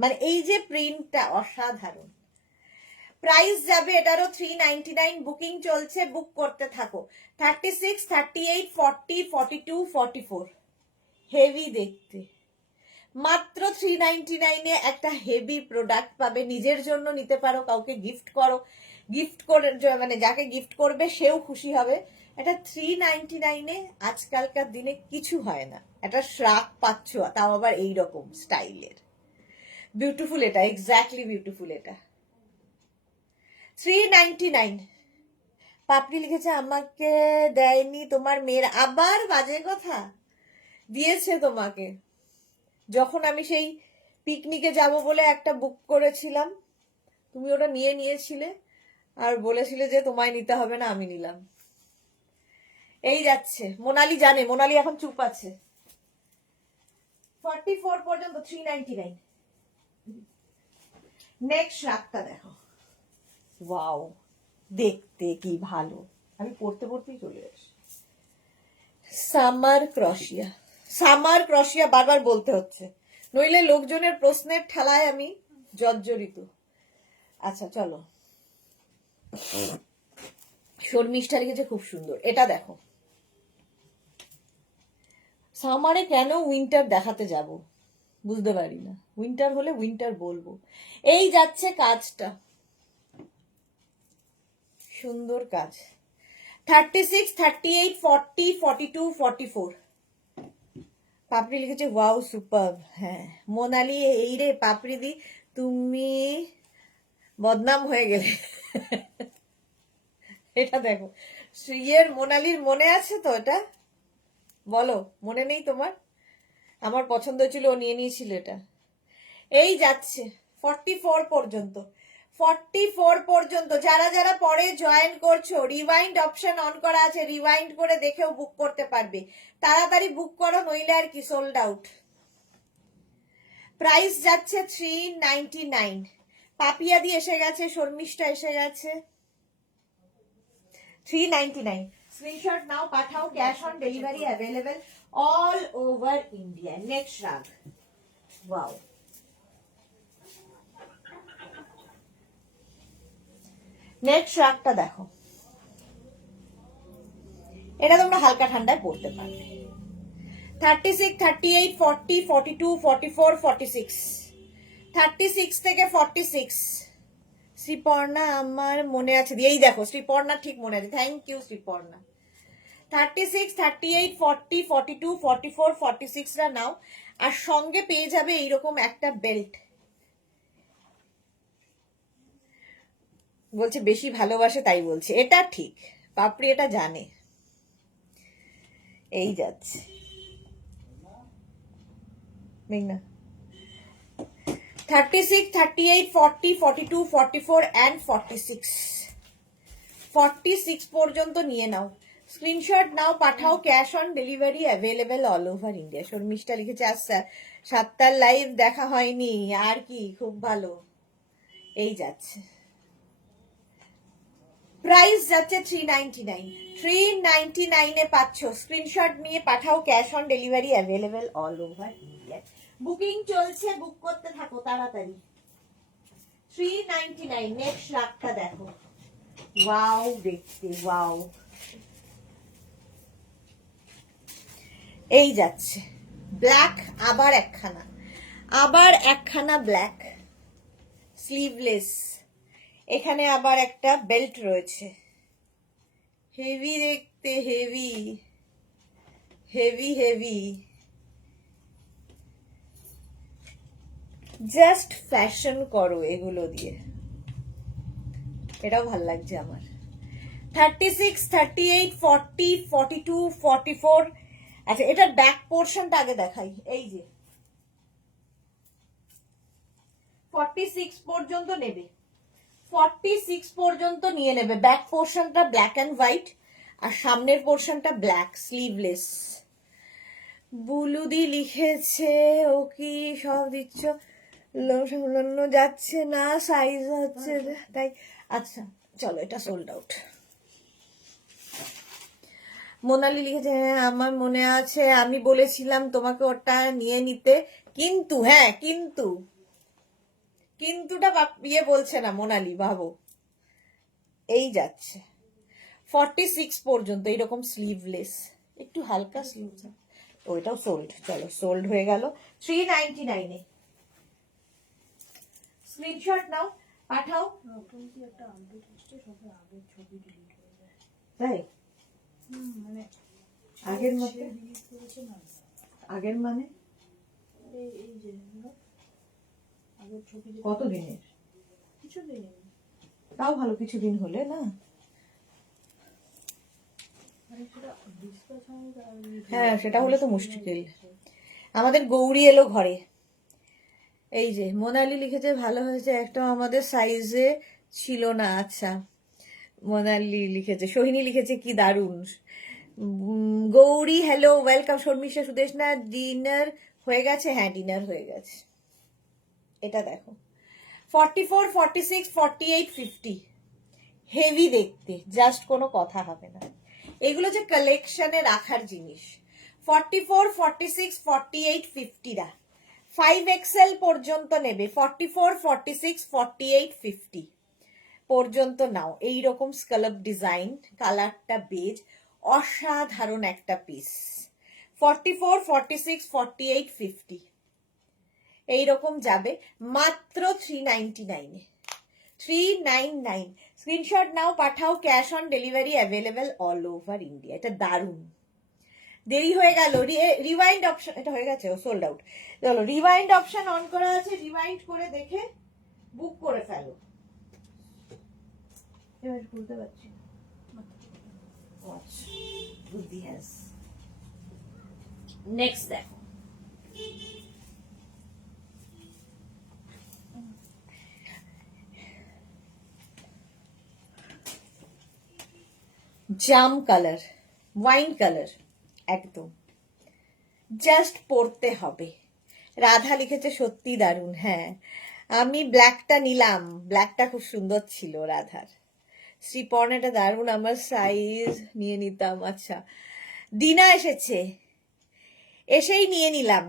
মানে এই যে প্রিন্টটা অসাধারণ। প্রাইস যাবে এটারও 399, বুকিং চলছে, বুক করতে থাকো। 36, 38, 40, 42, 44, হেভি দেখতে। মাত্র 399-এ একটা হেভি প্রোডাক্ট পাবে, নিজের জন্য নিতে পারো, কাউকে গিফট করো, গিফট করে মানে যাকে গিফট করবে সেও খুশি হবে। এটা 399-এ আজকালকার দিনে কিছু হয় না, একটা শ্রাগ পাচ্ছ, তাও আবার এইরকম স্টাইলের। বিউটিফুল এটা, এক্স্যাক্টলি বিউটিফুল এটা। 399। পাপড়ি লিখেছে আমাকে দেয়নি তোমার মেয়ের, আবার বাজে কথা। দিয়েছে তোমাকে, যখন আমি সেই পিকনিকে যাব বলে একটা বুক করেছিলাম, তুমি ওটা নিয়ে নিয়েছিলে আর বলেছিলে যে তোমায় নিতে হবে না, আমি নিলাম। এই যাচ্ছে, মোনালি জানে, মোনালি এখন চুপ আছে। 44 পর্যন্ত 399। নেক্সট রাতটা দেখো, ওয়াও দেখতে কি ভালো, আমি পড়তে পড়তেই চলে আসি। সামার ক্রশিয়া, সামার ক্রশিয়া বারবার বলতে হচ্ছে, নইলে লোকজনের প্রশ্নের ঠেলায় আমি জর্জরিত। আচ্ছা চলো, শর্মিষ্ঠা লিখেছে খুব সুন্দর, এটা দেখো। সামারে কেন উইন্টার দেখাতে যাব বুঝতে পারি না, উইন্টার হলে উইন্টার বলবো। এই যাচ্ছে কাজটা, সুন্দর কাজ। 36, 38, 40, 42, 44। পাপড়ি লিখেছে ওয়াও সুপার। হ্যাঁ মোনালি, এই রে পাপড়ি দি তুমি বদনাম হয়ে গেলে। এটা দেখো, ইয়ের মোনালির মনে আছে তো, এটা বলো, মনে নেই তোমার? আমার পছন্দ ছিল, ও নিয়ে নিয়েছিল এটা। এই যাচ্ছে 44 পর্যন্ত, 44 পর্যন্ত। যারা যারা পরে জয়েন করছো, রিওয়াইন্ড অপশন অন করা আছে, রিওয়াইন্ড করে দেখেও বুক করতে পারবে, তাড়াতাড়ি বুক করো, নইলে আর কি সোল্ড আউট। প্রাইস যাচ্ছে 399। পাপিয়া দি এসে গেছে, শর্মিষ্ঠা এসে গেছে। 399। স্ক্রিনশট নাও, পাঠাও, cash on delivery available all over India. Next রাগ, ওয়াও। নেক্সট শ্রাগটা দেখো, এটা তোমরা হালকা ঠান্ডায় পড়তে পারবে। 36, 38, 40, 42, 44, 46, 36 থেকে 46। শ্রীপর্ণা আমার মনে আছে, এই দেখো শ্রীপর্ণা ঠিক মনে আছে, থ্যাংক ইউ শ্রীপর্ণা। 36, 38, 40, 42, 44, 46 রা নাও, আর সঙ্গে পেয়ে যাবে এইরকম একটা বেল্ট। বলছে বেশি ভালোবাসে তাই বলছে, এটা ঠিক, পাপড়ি এটা জানে। এই যাচ্ছে মেঘনা। 36, 38, 40, 42, 44 and 46, 46 পর্যন্ত নিয়ে নাও, স্ক্রিনশট নাও, পাঠাও, cash on delivery available all over India. Sharmishtha লিখেছে আচ্ছা 7টার লাইভ দেখা হয়নি, আর কি খুব ভালো। এই যাচ্ছে, প্রাইস যাচ্ছে 399, 399 এ পাচ্ছ, স্ক্রিনশট নিয়ে পাঠাও, cash on delivery available all over India. Booking চলছে, বুক করতে থাকো তাড়াতাড়ি। 399। নেক্সট রাগটা দেখো, ওয়াও দেখতে, ওয়াও। এই যাচ্ছে ব্ল্যাক, আবার একখানা ব্ল্যাক স্লিভলেস, এখানে আবার একটা বেল্ট রয়েছে, হেভি দেখতে, heavy heavy heavy, just fashion করো এগুলো দিয়ে, এটাও ভাল লাগছে আমার। 36, 38, 40, 42, 44। আচ্ছা এটার ব্যাক পোর্শনটা আগে দেখাই, এই যে 46 পর্যন্ত নেবে, 46 পর্যন্ত নিয়ে নেবে। ব্যাক পোর্শনটা ব্ল্যাক এন্ড হোয়াইট, আর সামনের পোর্শনটা ব্ল্যাক স্লিভলেস। বুলুদি লিখেছে ও কি সব দিচ্ছ, যাচ্ছে না, সাইজ হচ্ছে তাই। আচ্ছা চলো, এটা সোল্ড আউট। মোনালি লিখেছে হ্যাঁ আমার মনে আছে, আমি বলেছিলাম তোমাকে ওটা নিয়ে নিতে, কিন্তু হ্যাঁ কিন্তুটা ইয়ে বলছে না মোনালি, ভাবো। এই যাচ্ছে 46 পর্যন্ত এইরকম স্লিভলেস, একটু হালকা স্লিভ। ওইটাও সোল্ড, চলো সোল্ড হয়ে গেল 399 এ। স্ক্রিনশট নাও, পাঠাও। তাই মানে আগের মতো, আগের মানে কত দিনের, কিছুদিন, তাও ভালো কিছুদিন হলে না। হ্যাঁ সেটা হলে তো মুশকিল। আমাদের গৌরী এলো ঘরে, এই যে মোনালি লিখেছে ভালো হয়েছে, একটা আমাদের সাইজে ছিল না। আচ্ছা মোনালি লিখেছে, সোহিনী লিখেছে কি দারুণ। Gouri hello welcome. Sharmistha Sudeshna dinner হয়ে গেছে, হ্যাঁ ডিনার হয়ে গেছে। এটা দেখো 44, 46, 48, 50, হেভি দেখতে, জাস্ট কোনো কথা হবে না, এগুলো যে কালেকশনে রাখার জিনিস। 44, 46, 48, 50 রা 5XL পর্যন্ত নেবে, 44, 46, 48, 50 পর্যন্ত নাও। এইরকম স্কালপ ডিজাইন, কালারটা বেজ, অসাধারণ একটা পিস। 44, 46, 48, 50 এইরকম যাবে মাত্র 399 এ, 399। স্ক্রিনশট নাও, পাঠাও, cash on delivery available all over India. এটা দারুণ, দেরি হয়ে গেল। রিওয়াইন্ড অপশন, এটা হয়ে গেছে, ও সোল্ড আউট। চলো রিওয়াইন্ড অপশন অন করা আছে, রিওয়াইন্ড করে দেখে বুক করে ফেলো। এবার খুলতে পারছি না, বুদ্ধি হ্যাজ। নেক্সট দেখো, জাম কালার, ওয়াইন কালার, একদম জাস্ট পরতে হবে। রাধা লিখেছে সত্যি দারুণ, হ্যাঁ আমি ব্ল্যাকটা নিলাম, ব্ল্যাকটা খুব সুন্দর ছিল রাধার। শ্রীপর্ণাটা দারুণ, আমার সাইজ নিয়ে নিতাম। আচ্ছা দিনা এসেছে, এসেই নিয়ে নিলাম।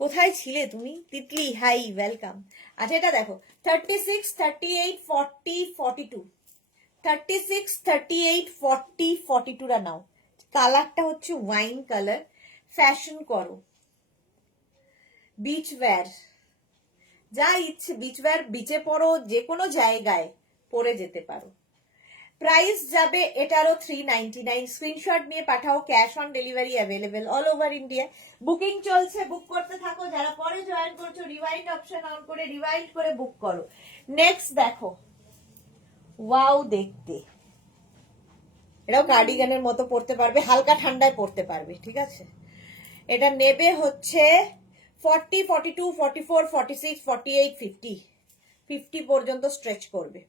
কোথায় ছিলে তুমি তিতলি, হাই ওয়েলকাম। আচ্ছা এটা দেখো 36, 38, 40, 42, 36, 38, 40, 42 নাও। কালারটা হচ্ছে ওয়াইন কালার। ফ্যাশন করো, বিচ ওয়্যার, যা ইচ্ছে বিচ ওয়্যার, বিচে পরো, যে কোনো জায়গায় পরে যেতে পারো। প্রাইস যাবে এটারও 399। স্ক্রিনশট নিয়ে পাঠাও, cash on delivery available all over India. Booking চলছে, বুক করতে থাকো। যারা পরে জয়েন করছো রিওয়াইন্ড অপশন অন করে রিওয়াইন্ড করে বুক করো। নেক্সট দেখো, ওয়াও দেখতে, এটাও কার্ডিগানের মতো পড়তে পারবে, হালকা ঠান্ডায় পড়তে পারবে, ঠিক আছে। এটা নেবে হচ্ছে 40, 42, 44, 46, 48, 50, 50 পর্যন্ত স্ট্রেচ করবে।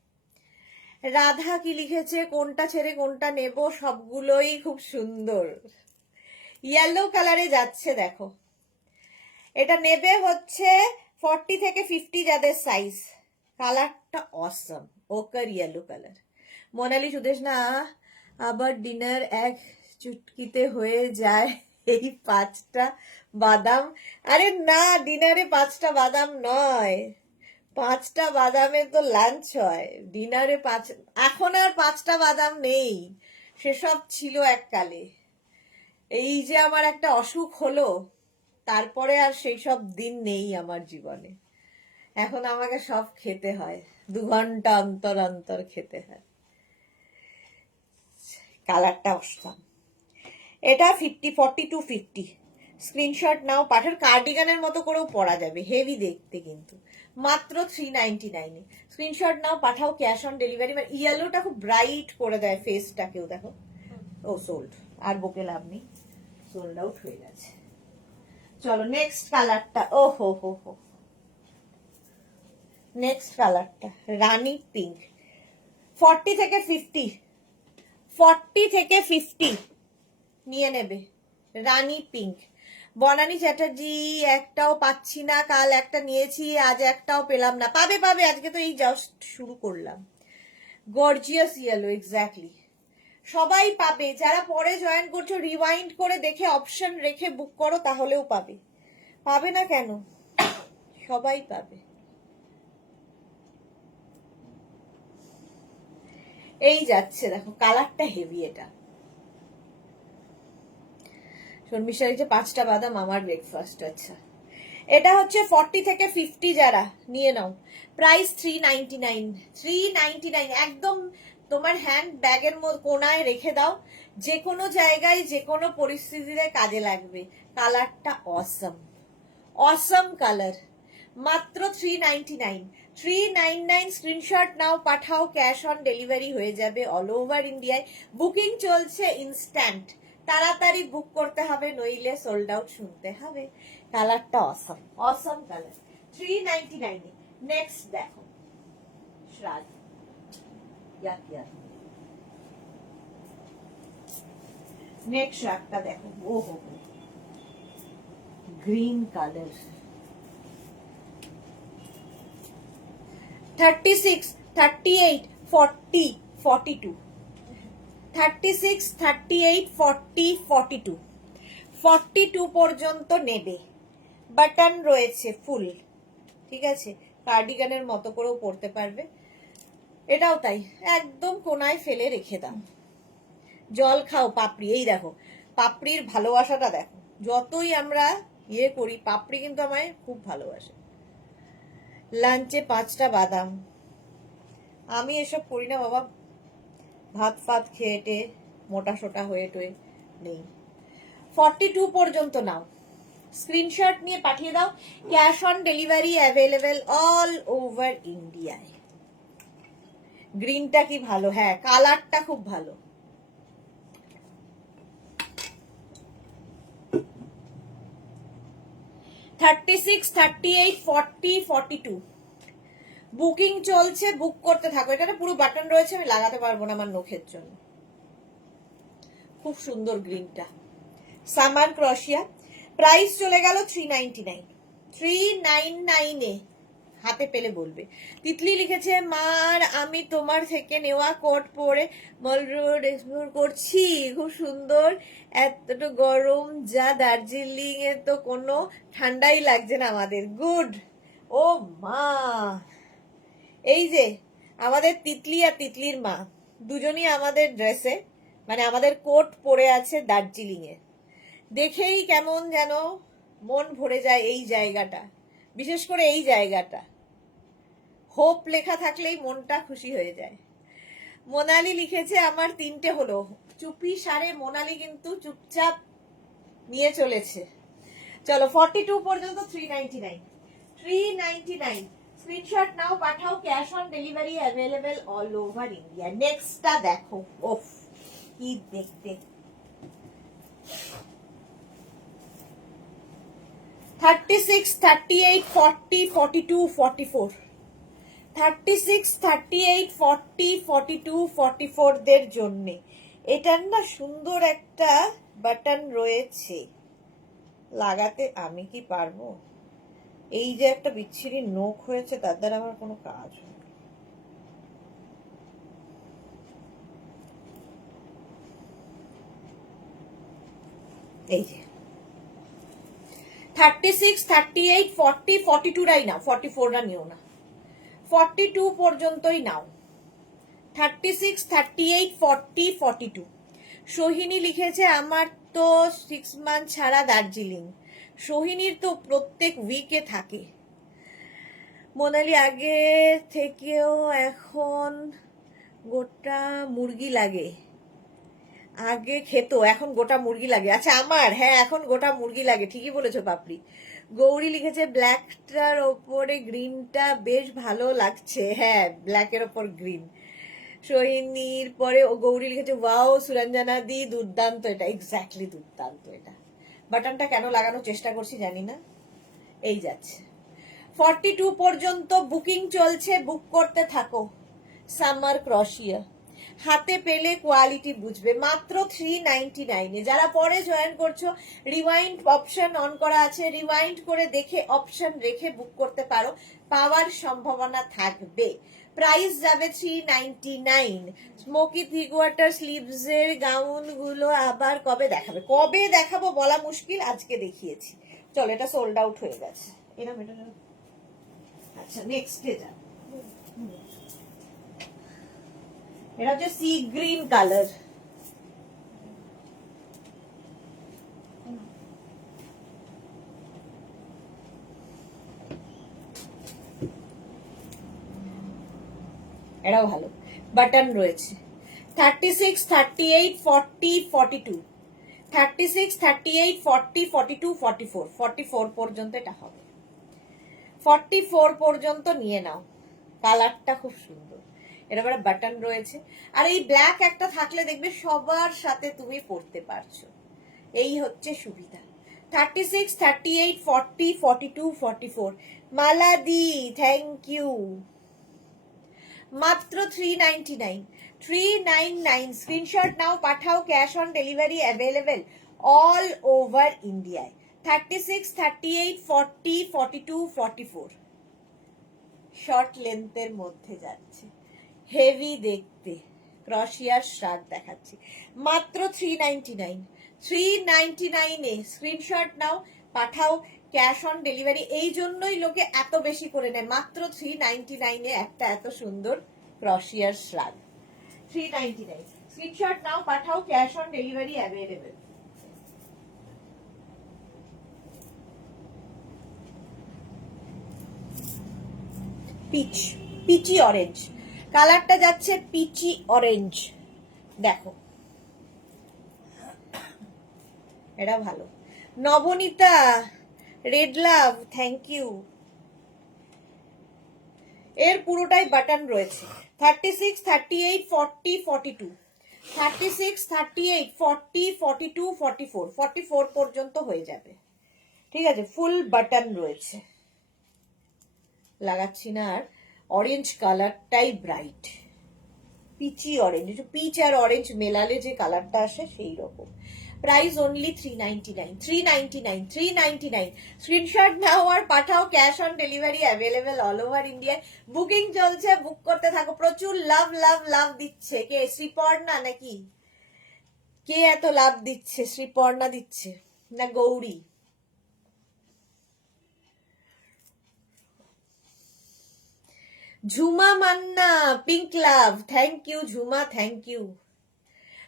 রাধা কি লিখেছে, কোনটা ছেড়ে কোনটা নেব, সবগুলোই খুব সুন্দর। ইয়েলো কালারে যাচ্ছে দেখো। এটা নেবে হচ্ছে 40 থেকে 50 যাদের সাইজ। কালারটা অসম, ওকার ইয়েলো কালার। মোনালি সুদেশ না, আবার ডিনার এক চুটকিতে হয়ে যায় এই 5টা বাদাম। আরে না, ডিনারে 5টা বাদাম নয়, 5টা বাদামে তো লাঞ্চ হয়, ডিনারে 5। এখন আর 5টা বাদাম নেই, সেসব ছিল এককালে। এই যে আমার একটা অসুখ হলো, তারপরে আর সেই সব দিন নেই আমার জীবনে। এখন আমাকে সব খেতে হয়, 2 ঘন্টা অন্তর অন্তর খেতে হয়। কালারটা অসাম। এটা 50, 42, 50। স্ক্রিনশট নাও, পাঠার কার্ডিগানের মতো করেও পরা যাবে, হেভি দেখতে কিন্তু। মাত্র 399। স্ক্রিনশট নাও, পাঠাও, ক্যাশ অন ডেলিভারি। মানে ইয়েলোটা খুব ব্রাইট করে দেয় ফেসটাকেও, দেখো। ও সোল্ড, আর বকে লাভ নেই, সোল্ড আউট হয়ে গেছে। চলো নেক্সট কালারটা, ও হো হো হো, নেক্সট কালারটা রানী পিঙ্ক। 40 থেকে 50, 40 থেকে 50 নিয়ে নেবে। রানী পিঙ্ক। বনানী চ্যাটার্জি, একটাও পাচ্ছি না, কাল একটা নিয়েছি, আজ একটাও পেলাম না। পাবে পাবে, আজকে তো এই জাস্ট শুরু করলাম। Gorgeous yellow, exactly. সবাই পাবে, যারা পরে জয়েন করছো রিওয়াইন্ড করে দেখে অপশন রেখে বুক করো, তাহলেও পাবে। পাবে না কেন, সবাই পাবে। এই যাচ্ছে দেখো, কালারটা হেভি। এটা শর্মিষ্ঠা যে 5টা বাদাম আমার ব্রেকফাস্ট। আচ্ছা, এটা হচ্ছে 40 থেকে 50, যারা নিয়ে নাও। প্রাইস 399, 399। একদম তোমার হ্যান্ড ব্যাগের মধ্যে কোনায় রেখে দাও, যে কোনো জায়গায় যে কোনো পরিস্থিতিতে কাজে লাগবে। কালারটা অসম, অসম কালার। মাত্র 399, 399। স্ক্রিনশট নাও, পাঠাও, ক্যাশ অন ডেলিভারি হয়ে যাবে অল ওভার ইন্ডিয়ায়। বুকিং চলছে ইনস্ট্যান্ট, তাড়াতাড়ি বুক করতে হবে, নইলে সোল্ড আউট শুনতে হবে। কালারটা অসম, অসম কালার। 399। নেক্সট দেখো, শ্রাদ, নেক্সট শ্রাদটা দেখো। ও হো, গ্রিন কালার। 36, 38, 40, 42, 36, 38, 40, 42, 42 পর্যন্ত নেবে। বাটন রয়েছে ফুল, ঠিক আছে। কার্ডিগানের মতো করেও পরতে পারবে। এটাও তাই, একদম কোনায় ফেলে রেখে দাও। জল খাও, পাপড়ি। এই দেখো পাপড়ির ভালোবাসাটা দেখো, যতই আমরা ইয়ে করি, পাপড়ি কিন্তু আমায় খুব ভালোবাসে। লাঞ্চে 5টা বাদাম, আমি এসব করি না বাবা, ভাত ফাত খেয়ে মোটা সোটা হয়ে টয়ে নেই। 42 পর্যন্ত নাও, স্ক্রিনশট নিয়ে পাঠিয়ে দাও, cash on delivery available all over ইন্ডিয়ায়। গ্রিনটা কি ভালো, হ্যাঁ কালারটা খুব ভালো। $36, $38, $40, $42 বুকিং চলছে, বুক করতে থাকো। এখানে পুরো বাটন রয়েছে, আমি লাগাতে পারবো না আমার নখের জন্য। খুব সুন্দর গ্রিনটা, সামার ক্রশিয়া। প্রাইস চলে গেল 399, 399 হাতে পেলে বলবে। তিতলি লিখেছে, মার আমি তোমার থেকে নেওয়া কোট পরে মল রোড এক্সপ্লোর করছি, খুব সুন্দর, এতটা গরম, যা দার্জিলিং এ তো কোনো ঠান্ডাই লাগছে না আমাদের। গুড। ও মা, এই যে আমাদের তিতলি আর তিতলির মা, দুজনই আমাদের ড্রেসে, মানে আমাদের কোট পরে আছে দার্জিলিং এ। দেখেই কেমন যেন মন ভরে যায় এই জায়গাটা, বিশেষ করে এই জায়গাটা। হোপ লেখা থাকলেই মনটা খুশি হয়ে যায়। মোনালি লিখেছে আমার 3টে হলো। চুপি সারে মোনালি কিন্তু চুপচাপ নিয়ে চলেছে। চলো 42 পর্যন্ত 399। 399 স্ক্রিনশট নাও, পাঠাও, cash on delivery available all over India. নেক্সটটা দেখো, ওফ কি দেখতে। 36, 38, 40, 42, 44। 36, 38, 40, 42, 44 দের জন্য এটার না সুন্দর একটা বাটন রয়েছে, লাগাতে আমি কি পারবো? এই যে একটা বিচ্ছিরি নোক হয়েছে, তার দ্বারা আমার কোনো কাজ হয় না। এই যে 36, 38, 40, 42 রাই নাও, 44 রা নিও না, 42 পর্যন্তই নাও। 36, 38, 40, 42। সোহিনী লিখেছে আমার তো 6 মান্থ ছাড়া দার্জিলিং। সোহিনীর তো প্রত্যেক উইকে থাকে। মোনালি আগে থেকেও এখন গোটা মুরগি লাগে, আগে খেতো এখন গোটা মুরগি লাগে। আচ্ছা আমার, হ্যাঁ এখন গোটা মুরগি লাগে, ঠিকই বলেছো পাপড়ি। গৌরী লিখেছে ব্ল্যাকটার ওপরে গ্রিনটা বেশ ভালো লাগছে। হ্যাঁ ব্ল্যাকের ওপর গ্রিন। সোহিনীর পরে ও গৌরী লিখেছে ওয়াও সুরঞ্জনা দি দুর্দান্ত, এটা এক্স্যাক্টলি দুর্দান্ত। এটা বাটনটা কেন লাগানোর চেষ্টা করছি জানি না। এই যাচ্ছে 42 পর্যন্ত বুকিং চলছে, বুক করতে থাকো। সামার ক্রশিয়া হাতে পেলে কোয়ালিটি বুঝবে, মাত্র 399 এ। যারা পরে জয়েন করছো রিওয়াইন্ড অপশন অন করা আছে, রিওয়াইন্ড করে দেখে অপশন রেখে বুক করতে পারো, পাওয়ার সম্ভাবনা থাকবে। প্রাইস যাবে 399। স্মোকি থ্রি কোয়ার্টার স্লিভস এর গাউন গুলো আবার কবে দেখাবে? কবে দেখাবো বলা মুশকিল, আজকে দেখিয়েছি। চলো এটা সোল্ড আউট হয়ে গেছে। এটা আচ্ছা নেক্সট এটা, এটা হচ্ছে সি গ্রিন কালার। এটাও ভালো, বাটন রয়েছে। 36, 38, 40, 42। 36, 38, 40, 42, 44। 44 পর্যন্ত এটা হবে। 44 পর্যন্ত নিয়ে নাও। কালারটা খুব সুন্দর, এটা একটা বাটন রয়েছে। আর এই ব্ল্যাক একটা থাকলে দেখবে সবার সাথে তুমি পড়তে পারছো, এই হচ্ছে সুবিধা। 36, 38, 40, 42, 44। মালাদি থ্যাংক ইউ। মাত্র 399। 399 স্ক্রিনশট নাও, পাঠাও, cash on delivery available all over ইন্ডিয়ায়। 36, 38, 40, 42, 44 শর্ট লেন্থের মধ্যে যাচ্ছে, হেভি দেখতে, ক্রশিয়ার শার্ট দেখাচ্ছি। মাত্র 399। 399 এ স্ক্রিনশট নাও, পাঠাও, ক্যাশ অন ডেলিভারি। এই জন্যই লোকে এত বেশি করে নেয়, মাত্র 399 এ একটা এত সুন্দর ক্রশিয়ার শার্ট। 399 স্ক্রিনশট নাও, পাঠাও, cash on delivery available. Peach, peachy orange কালারটা যাচ্ছে, পিচি অরেঞ্জ। দেখো এটা ভালো। Nabanita red love thank you. এর পুরোটাই বাটন রয়েছে। 36, 38, 40, 42। 36, 38, 40, 42, 44। 44 পর্যন্ত হয়ে যাবে, ঠিক আছে। ফুল বাটন রয়েছে, লাগাচ্ছি না আর। অরেঞ্জ কালারটাই ব্রাইট, পিচি অরেঞ্জ, পিচ আর অরেঞ্জ মেলালে যে কালারটা আসে সেই রকম। Price only 399। 399, 399 স্ক্রিনশট নাও আর পাঠাও, cash on delivery available all over India. Booking চলছে, বুক করতে থাকো। প্রচুর লাভ লাভ লাভ দিচ্ছে কে? শ্রীপর্ণা নাকি? কে এত লাভ দিচ্ছে? শ্রীপর্ণা দিচ্ছে না Gouri? Jhuma Manna pink love, thank you Jhuma, thank you.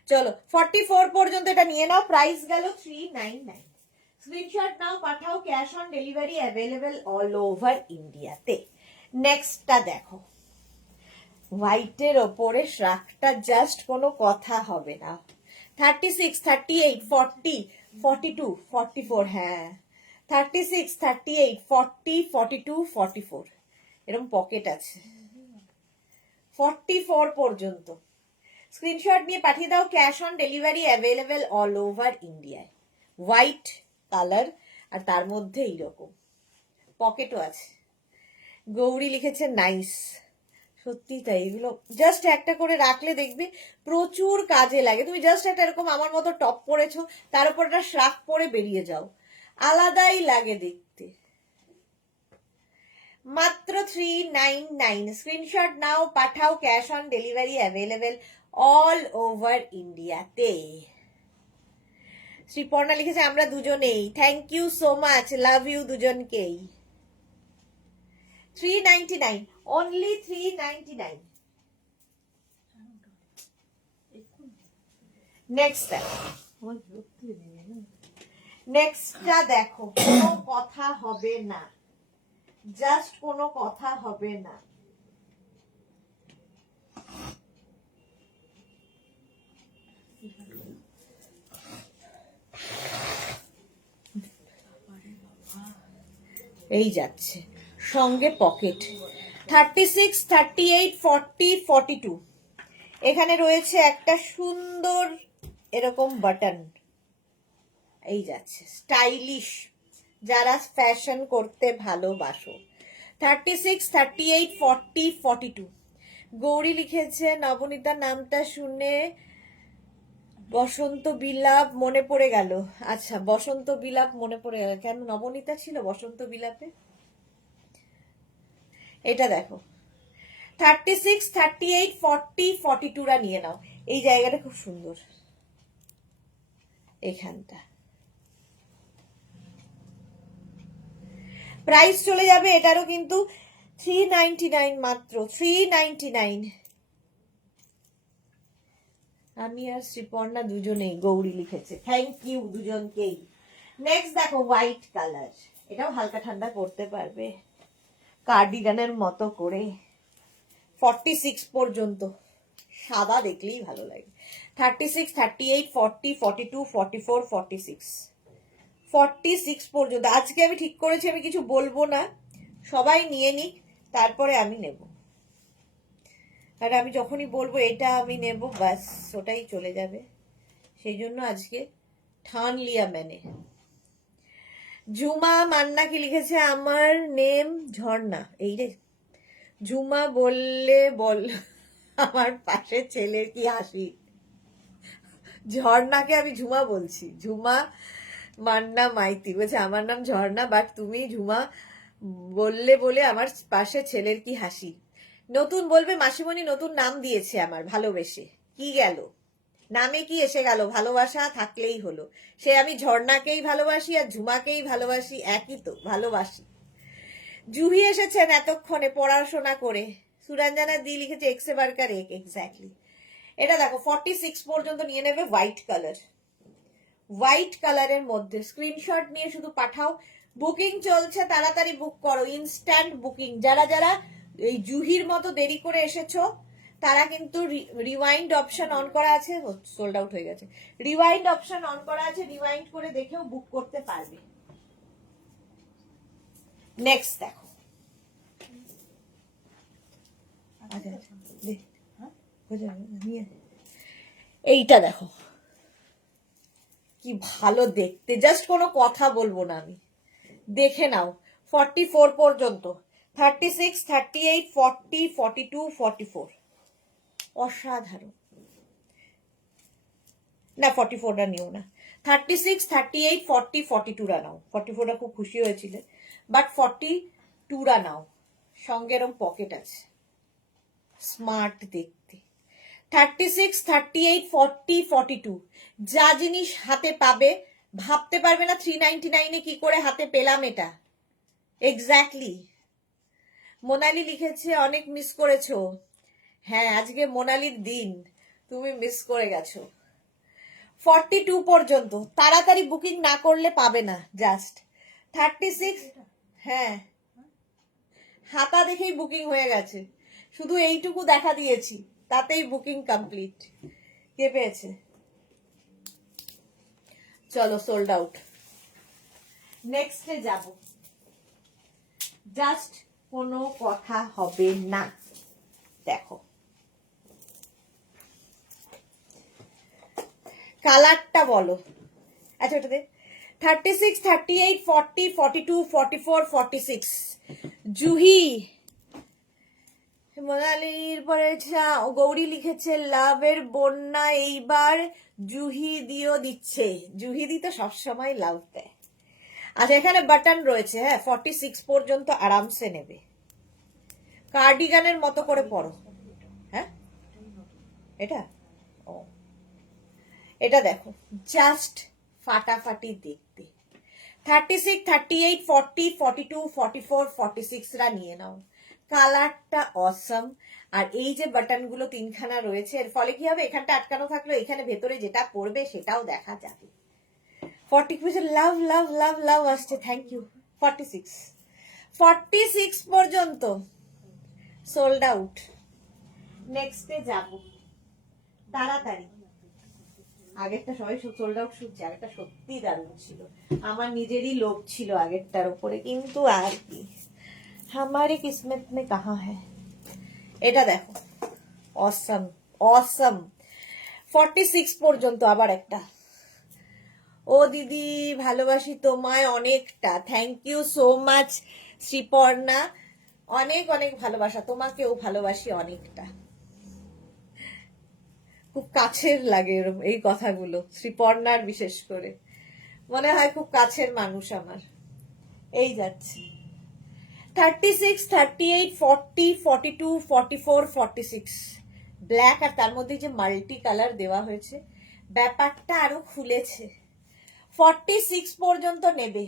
চলো 44 পর্যন্ত এটা নিয়ে নাও, প্রাইস গেল 399। স্ক্রিনশট নাও, পাঠাও, cash on delivery available all over ইন্ডিয়াতে। নেক্সটটা দেখো, হোয়াইটের ওপরে শ্রাকটা জাস্ট কোনো কথা হবে না। 36, 38, 40, 42, 44, হ্যাঁ 36, 38, 40, 42, 44 এরকম পকেট আছে 44 পর্যন্ত। স্ক্রিনশট নিয়ে পাঠিয়ে দাও, cash on delivery available all over ইন্ডিয়ায়। হোয়াইট কালার আর তার মধ্যে এইরকম পকেটও আছে। গৌরী লিখেছে নাইস, সত্যি তাই, এগুলো জাস্ট একটা করে রাখলে দেখবি প্রচুর কাজে লাগে। তুমি জাস্ট একটা এরকম আমার মতো টপ পরেছো, তার উপর একটা শ্রাক পরে বেরিয়ে যাও, আলাদাই লাগে দেখতে। মাত্র 399। স্ক্রিনশট নাও, পাঠাও, cash on delivery available all over ইন্ডিয়াতে। শ্রীপর্ণা লিখেছে আমরা দুজনেই, thank you so much, love you দুজনকেই। 399, only 399। নেক্সটটা দেখো, কোনো কথা হবে না, জাস্ট কোনো কথা হবে না। এই যাচ্ছে সঙ্গে পকেট। 36, 38, 40, 42 এখানে রয়েছে একটা সুন্দর এরকম বাটন, এই যাচ্ছে স্টাইলিশ, যারা ফ্যাশন করতে ভালোবাসো। 36, 38, 40, 42। গৌরী লিখেছে নবনীতার নামটা শুনে বসন্ত বিলাপ মনে পড়ে গেল। আচ্ছা, বসন্ত বিলাপ মনে পড়ে গেল, কেন নবনীতা ছিল বসন্ত বিলাপে? এটা দেখো 36, 38, 40, 42 রা নিয়ে নাও। এই জায়গাটা খুব সুন্দর, এইখানটা। প্রাইস চলে যাবে এটারও কিন্তু 399, মাত্র 399। আমি আর শ্রীপর্ণা দুজনেই, গৌরী লিখেছে, থ্যাংক ইউ দুজনকেই। নেক্সট দেখো হোয়াইট কালার, এটাও হালকা ঠান্ডা করতে পারবে কার্ডিগানের মতো করে। 46 পর্যন্ত, সাদা দেখলেই ভালো লাগে। 36, 38, 40, 42, 44, 46, 46 পর্যন্ত। আজকে আমি ঠিক করেছি আমি কিছু বলবো না, সবাই নিয়ে নিক, তারপরে আমি নেব। আর আমি যখনই বলবো এটা আমি নেব, ব্যাস ওটাই চলে যাবে, সেই জন্য আজকে ঠান লিয়া মেনে। ঝুমা মান্না কি লিখেছে, আমার নেম ঝর্ণা। এই রে ঝুমা বললে বল, আমার পাশে ছেলের কি হাসি। ঝর্ণাকে আমি ঝুমা বলছি, ঝুমা মান্না মাইতি বলছে আমার নাম ঝর্ণা, বাট তুমি ঝুমা বললে বলে আমার পাশে ছেলের কি হাসি। নতুন বলবে মাসিমণি নতুন নাম দিয়েছে আমার ভালোবেসে, কি গেল নামে কি এসে গেল, ভালোবাসা থাকলেই হলো। সে আমি ঝর্ণাকেই ভালোবাসি আর ঝুমাকেই ভালোবাসি, একই তো ভালোবাসি। জুহি এসেছেন এতক্ষণে পড়াশোনা করে। সুরঞ্জনা দি লিখেছে এক্সে বারকার এক, এক্স্যাক্টলি। এটা দেখো 46 পর্যন্ত নিয়ে নেবে, হোয়াইট কালার, হোয়াইট কালারের মধ্যে। স্ক্রিনশট নিয়ে শুধু পাঠাও, বুকিং চলছে, তাড়াতাড়ি বুক করো, ইনস্ট্যান্ট বুকিং। যারা যারা এই জুহির মতো দেরি করে এসেছো তারা কিন্তু রিওয়াইন্ড অপশন অন করা আছে, সোল্ড আউট হয়ে গেছে, রিওয়াইন্ড অপশন অন করা আছে, রিওয়াইন্ড করে দেখেও বুক করতে পারবে। নেক্সট দেখো, এইটা দেখো কি ভালো দেখতে, জাস্ট কোনো কথা বলবো না আমি, দেখে নাও। 44 পর্যন্ত, 36, 38, 40, 42, 44 অসাধারণ। না 44টা নিও না, 36, 38, 40, 42টা নাও। 44টা খুব খুশি হয়েছিল, বাট 42টা নাও, সঙ্গে এরকম পকেট আছে, স্মার্ট দেখতে। 36, 38, 40, 42 যা জিনিস হাতে পাবে ভাবতে পারবে না 399 কি করে হাতে পেলাম এটা, এক্স্যাক্টলি মোনালি লিখেছে অনেক মিস করেছো। হ্যাঁ, আজকে মোনালির দিন, তুমি মিস করে গেছো। 42 পর্যন্ত, তাড়াতাড়ি বুকিং না করলে পাবে না। জাস্ট 36। হ্যাঁ, হাতা দেখেই বুকিং হয়ে গেছে, শুধু এইটুকু দেখা দিয়েছি, তাতেই বুকিং কমপ্লিট। কে পেয়েছে? চলো, সোল্ড আউট। নেক্সটে যাব, জাস্ট কোনো কথা হবে না। দেখো কালারটা বলো। আচ্ছা, ওটাতে 36, 38, 40, 42, 44, 46। জুহি, মোনালির পরে গৌরী লিখেছে লাভের বন্যা এইবার জুহি দিও দিচ্ছে। জুহি দি তো সবসময় লাভ দেয়। আচ্ছা, এখানে বাটন রয়েছে। হ্যাঁ, 46 পর্যন্ত আরামসে নেবে। কার্ডিগানের মতো করে পরো। হ্যাঁ, এটা ও, এটা দেখো, জাস্ট ফাটাফাটি দেখতে। 36, 38, 40, 42, 44, 46 রা নিয়ে নাও। কালারটা অসম। আর এই যে বাটনগুলো তিনখানা রয়েছে, এর ফলে কি হবে, এখানটা আটকানো থাকলো, এখানে ভেতরে যেটা পড়বে সেটাও দেখা যাবে। 40 লাভ লাভ লাভ লাভ আসছে, থ্যাংক ইউ। 46 পর্যন্ত সোল্ড আউট। নেক্সটে যাব, তাড়াতাড়ি। আগেরটা সবাই সোল্ড আউট শুনছে, আগেরটা সত্যি দারুণ ছিল। আমার নিজেরই লোভ ছিল আগেরটার উপরে, কিন্তু আর কি, हमारी किस्मत में कहाँ है। এটা দেখো, অসম অসম। 46 পর্যন্ত আবার একটা। ও দিদি ভালোবাসি তোমায় অনেকটা, thank you so much Sreeparna. অনেক অনেক ভালোবাসা, তোমাকেও ভালোবাসি অনেকটা। খুব কাছের লাগে এরকম এই কথাগুলো, শ্রীপর্ণার বিশেষ করে মনে হয় খুব কাছের মানুষ আমার। এই যাচ্ছে 36, 38, 40, 42, 44, 46 ব্ল্যাক, আর তার মধ্যে যে মাল্টি কালার দেওয়া হয়েছে, ব্যাপারটা আরো খুলেছে। 46 পর্যন্ত নেবে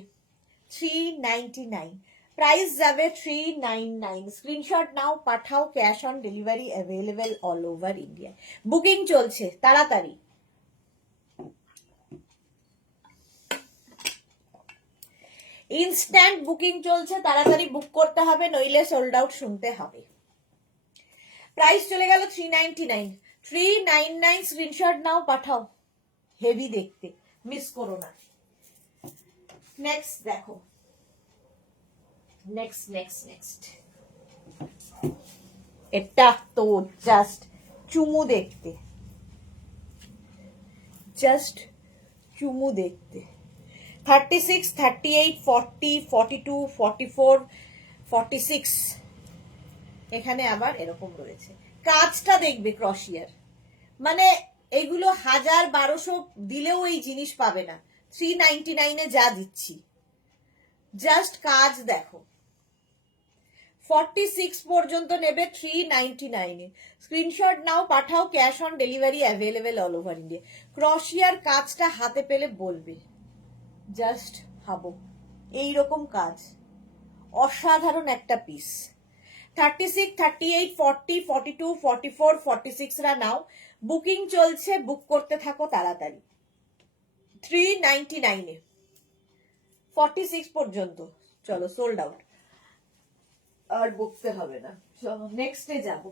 399, প্রাইস যাবে 399। স্ক্রিনশট নাও, পাঠাও, cash on delivery available all over India. Booking চলছে, তাড়াতাড়ি। ইনস্ট্যান্ট বুকিং চলছে, তাড়াতাড়ি বুক করতে হবে, নইলে সোল্ড আউট শুনতে হবে। প্রাইস চলে গেল 399। 399 স্ক্রিনশট নাও, পাঠাও। হেভি দেখতে, মিস করো না। নেক্সট দেখো, নেক্সট এটা তো জাস্ট চুমু দেখতে, জাস্ট চুমু দেখতে। 36, 38, 40, 42, 44, 46 এখানে আবার এরকম রয়েছে। কাজটা দেখবে ক্রশিয়ার, মানে এগুলো 1000-1200 দিলেও এই জিনিস পাবে না 399 যা দিচ্ছি। জাস্ট কাজ দেখো। 46 পর্যন্ত নেবে 399। স্ক্রিনশট নাও, পাঠাও, cash on delivery available all over India. ক্রশিয়ার কাজটা হাতে পেলে বলবে, জাস্ট ভাবো এইরকম কাজ, অসাধারণ একটা পিস। 36, 38, 40, 42, 44, 46 রা নাও। বুকিং চলছে, বুক করতে থাকো তাড়াতাড়ি। 399 46 পর্যন্ত। চলো, সোল্ড আউট, আর বুকতে হবে না। চলো নেক্সটে যাব।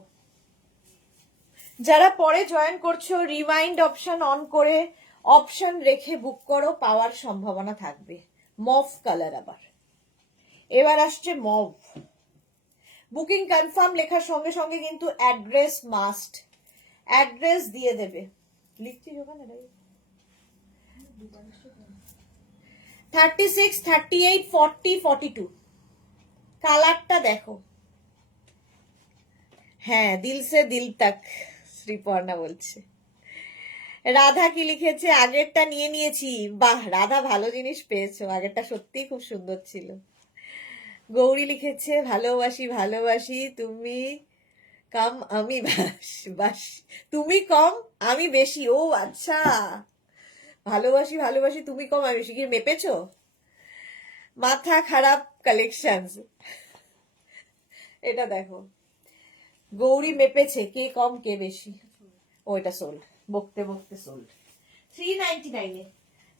যারা পরে জয়েন করছো, রিমাইন্ড অপশন অন করে অপশন রেখে বুক করো, পাওয়ার সম্ভাবনা থাকবে। মভ কালার আবার, এবার আসছে মভ। বুকিং কনফার্ম লেখার সঙ্গে সঙ্গে কিন্তু অ্যাড্রেস মাস্ট, অ্যাড্রেস দিয়ে দেবে। লিখছি ওখানে 36, 38, 40, 42 কালারটা দেখো। হ্যাঁ, দিল সে দিল তাক, শ্রীপর্ণা বলছে। রাধা কি লিখেছে, আগেরটা নিয়ে নিয়েছি। বাহ রাধা, ভালো জিনিস পেয়েছো, আগেরটা সত্যিই খুব সুন্দর ছিল। গৌরী লিখেছে ভালোবাসি ভালোবাসি, তুমি কম আমি বাসি, তুমি কম আমি বেশি। ও আচ্ছা, ভালোবাসি ভালোবাসি, তুমি কম আমি বেশি, কি মেপেছো? মাথা খারাপ কালেকশন। এটা দেখো, গৌরী মেপেছে কে কম কে বেশি। ও এটা সোল্ড, বকতে বকতে সোল্ড। 399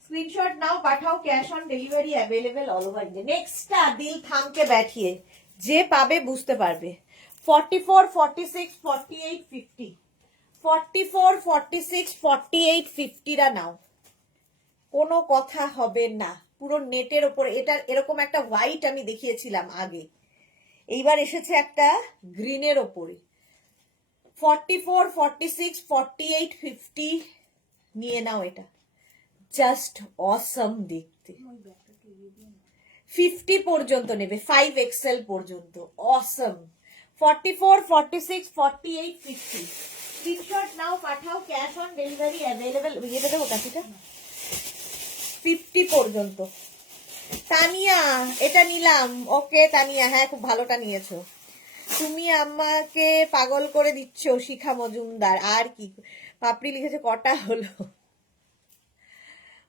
স্ক্রিনশট নাও, পাঠাও, cash on delivery available all over India. নেক্সটটা দিল থামকে ব্যাঠিয়ে, যে পাবে বুঝতে পারবে। 44, 46, 48, 50, 44, 46, 48, 50রা নাও, কোনো কথা হবে না। পুরো নেটের ওপর এটার এরকম একটা হোয়াইট আমি দেখিয়েছিলাম আগে, এইবার এসেছে একটা গ্রিনের ওপরে। 44, 46, 48, 50 নিয়ে নাও, এটা জাস্ট অসম দেখতে। 50 পর্যন্ত নেবে, 5XL পর্যন্ত, অসম। 44, 46, 48, 50 স্ক্রিনশট নাও, পাঠাও, ক্যাশ অন ডেলিভারি অ্যাভেলেবেল। এটা দেবো কাঠিটা, 50 পর্যন্ত। তানিয়া এটা নিলাম, ওকে তানিয়া, হ্যাঁ খুব ভালোটা নিয়েছো তুমি, আমাকে পাগল করে দিচ্ছ শিখা মজুমদার। আর কি পাপড়ি লিখেছে কটা হলো,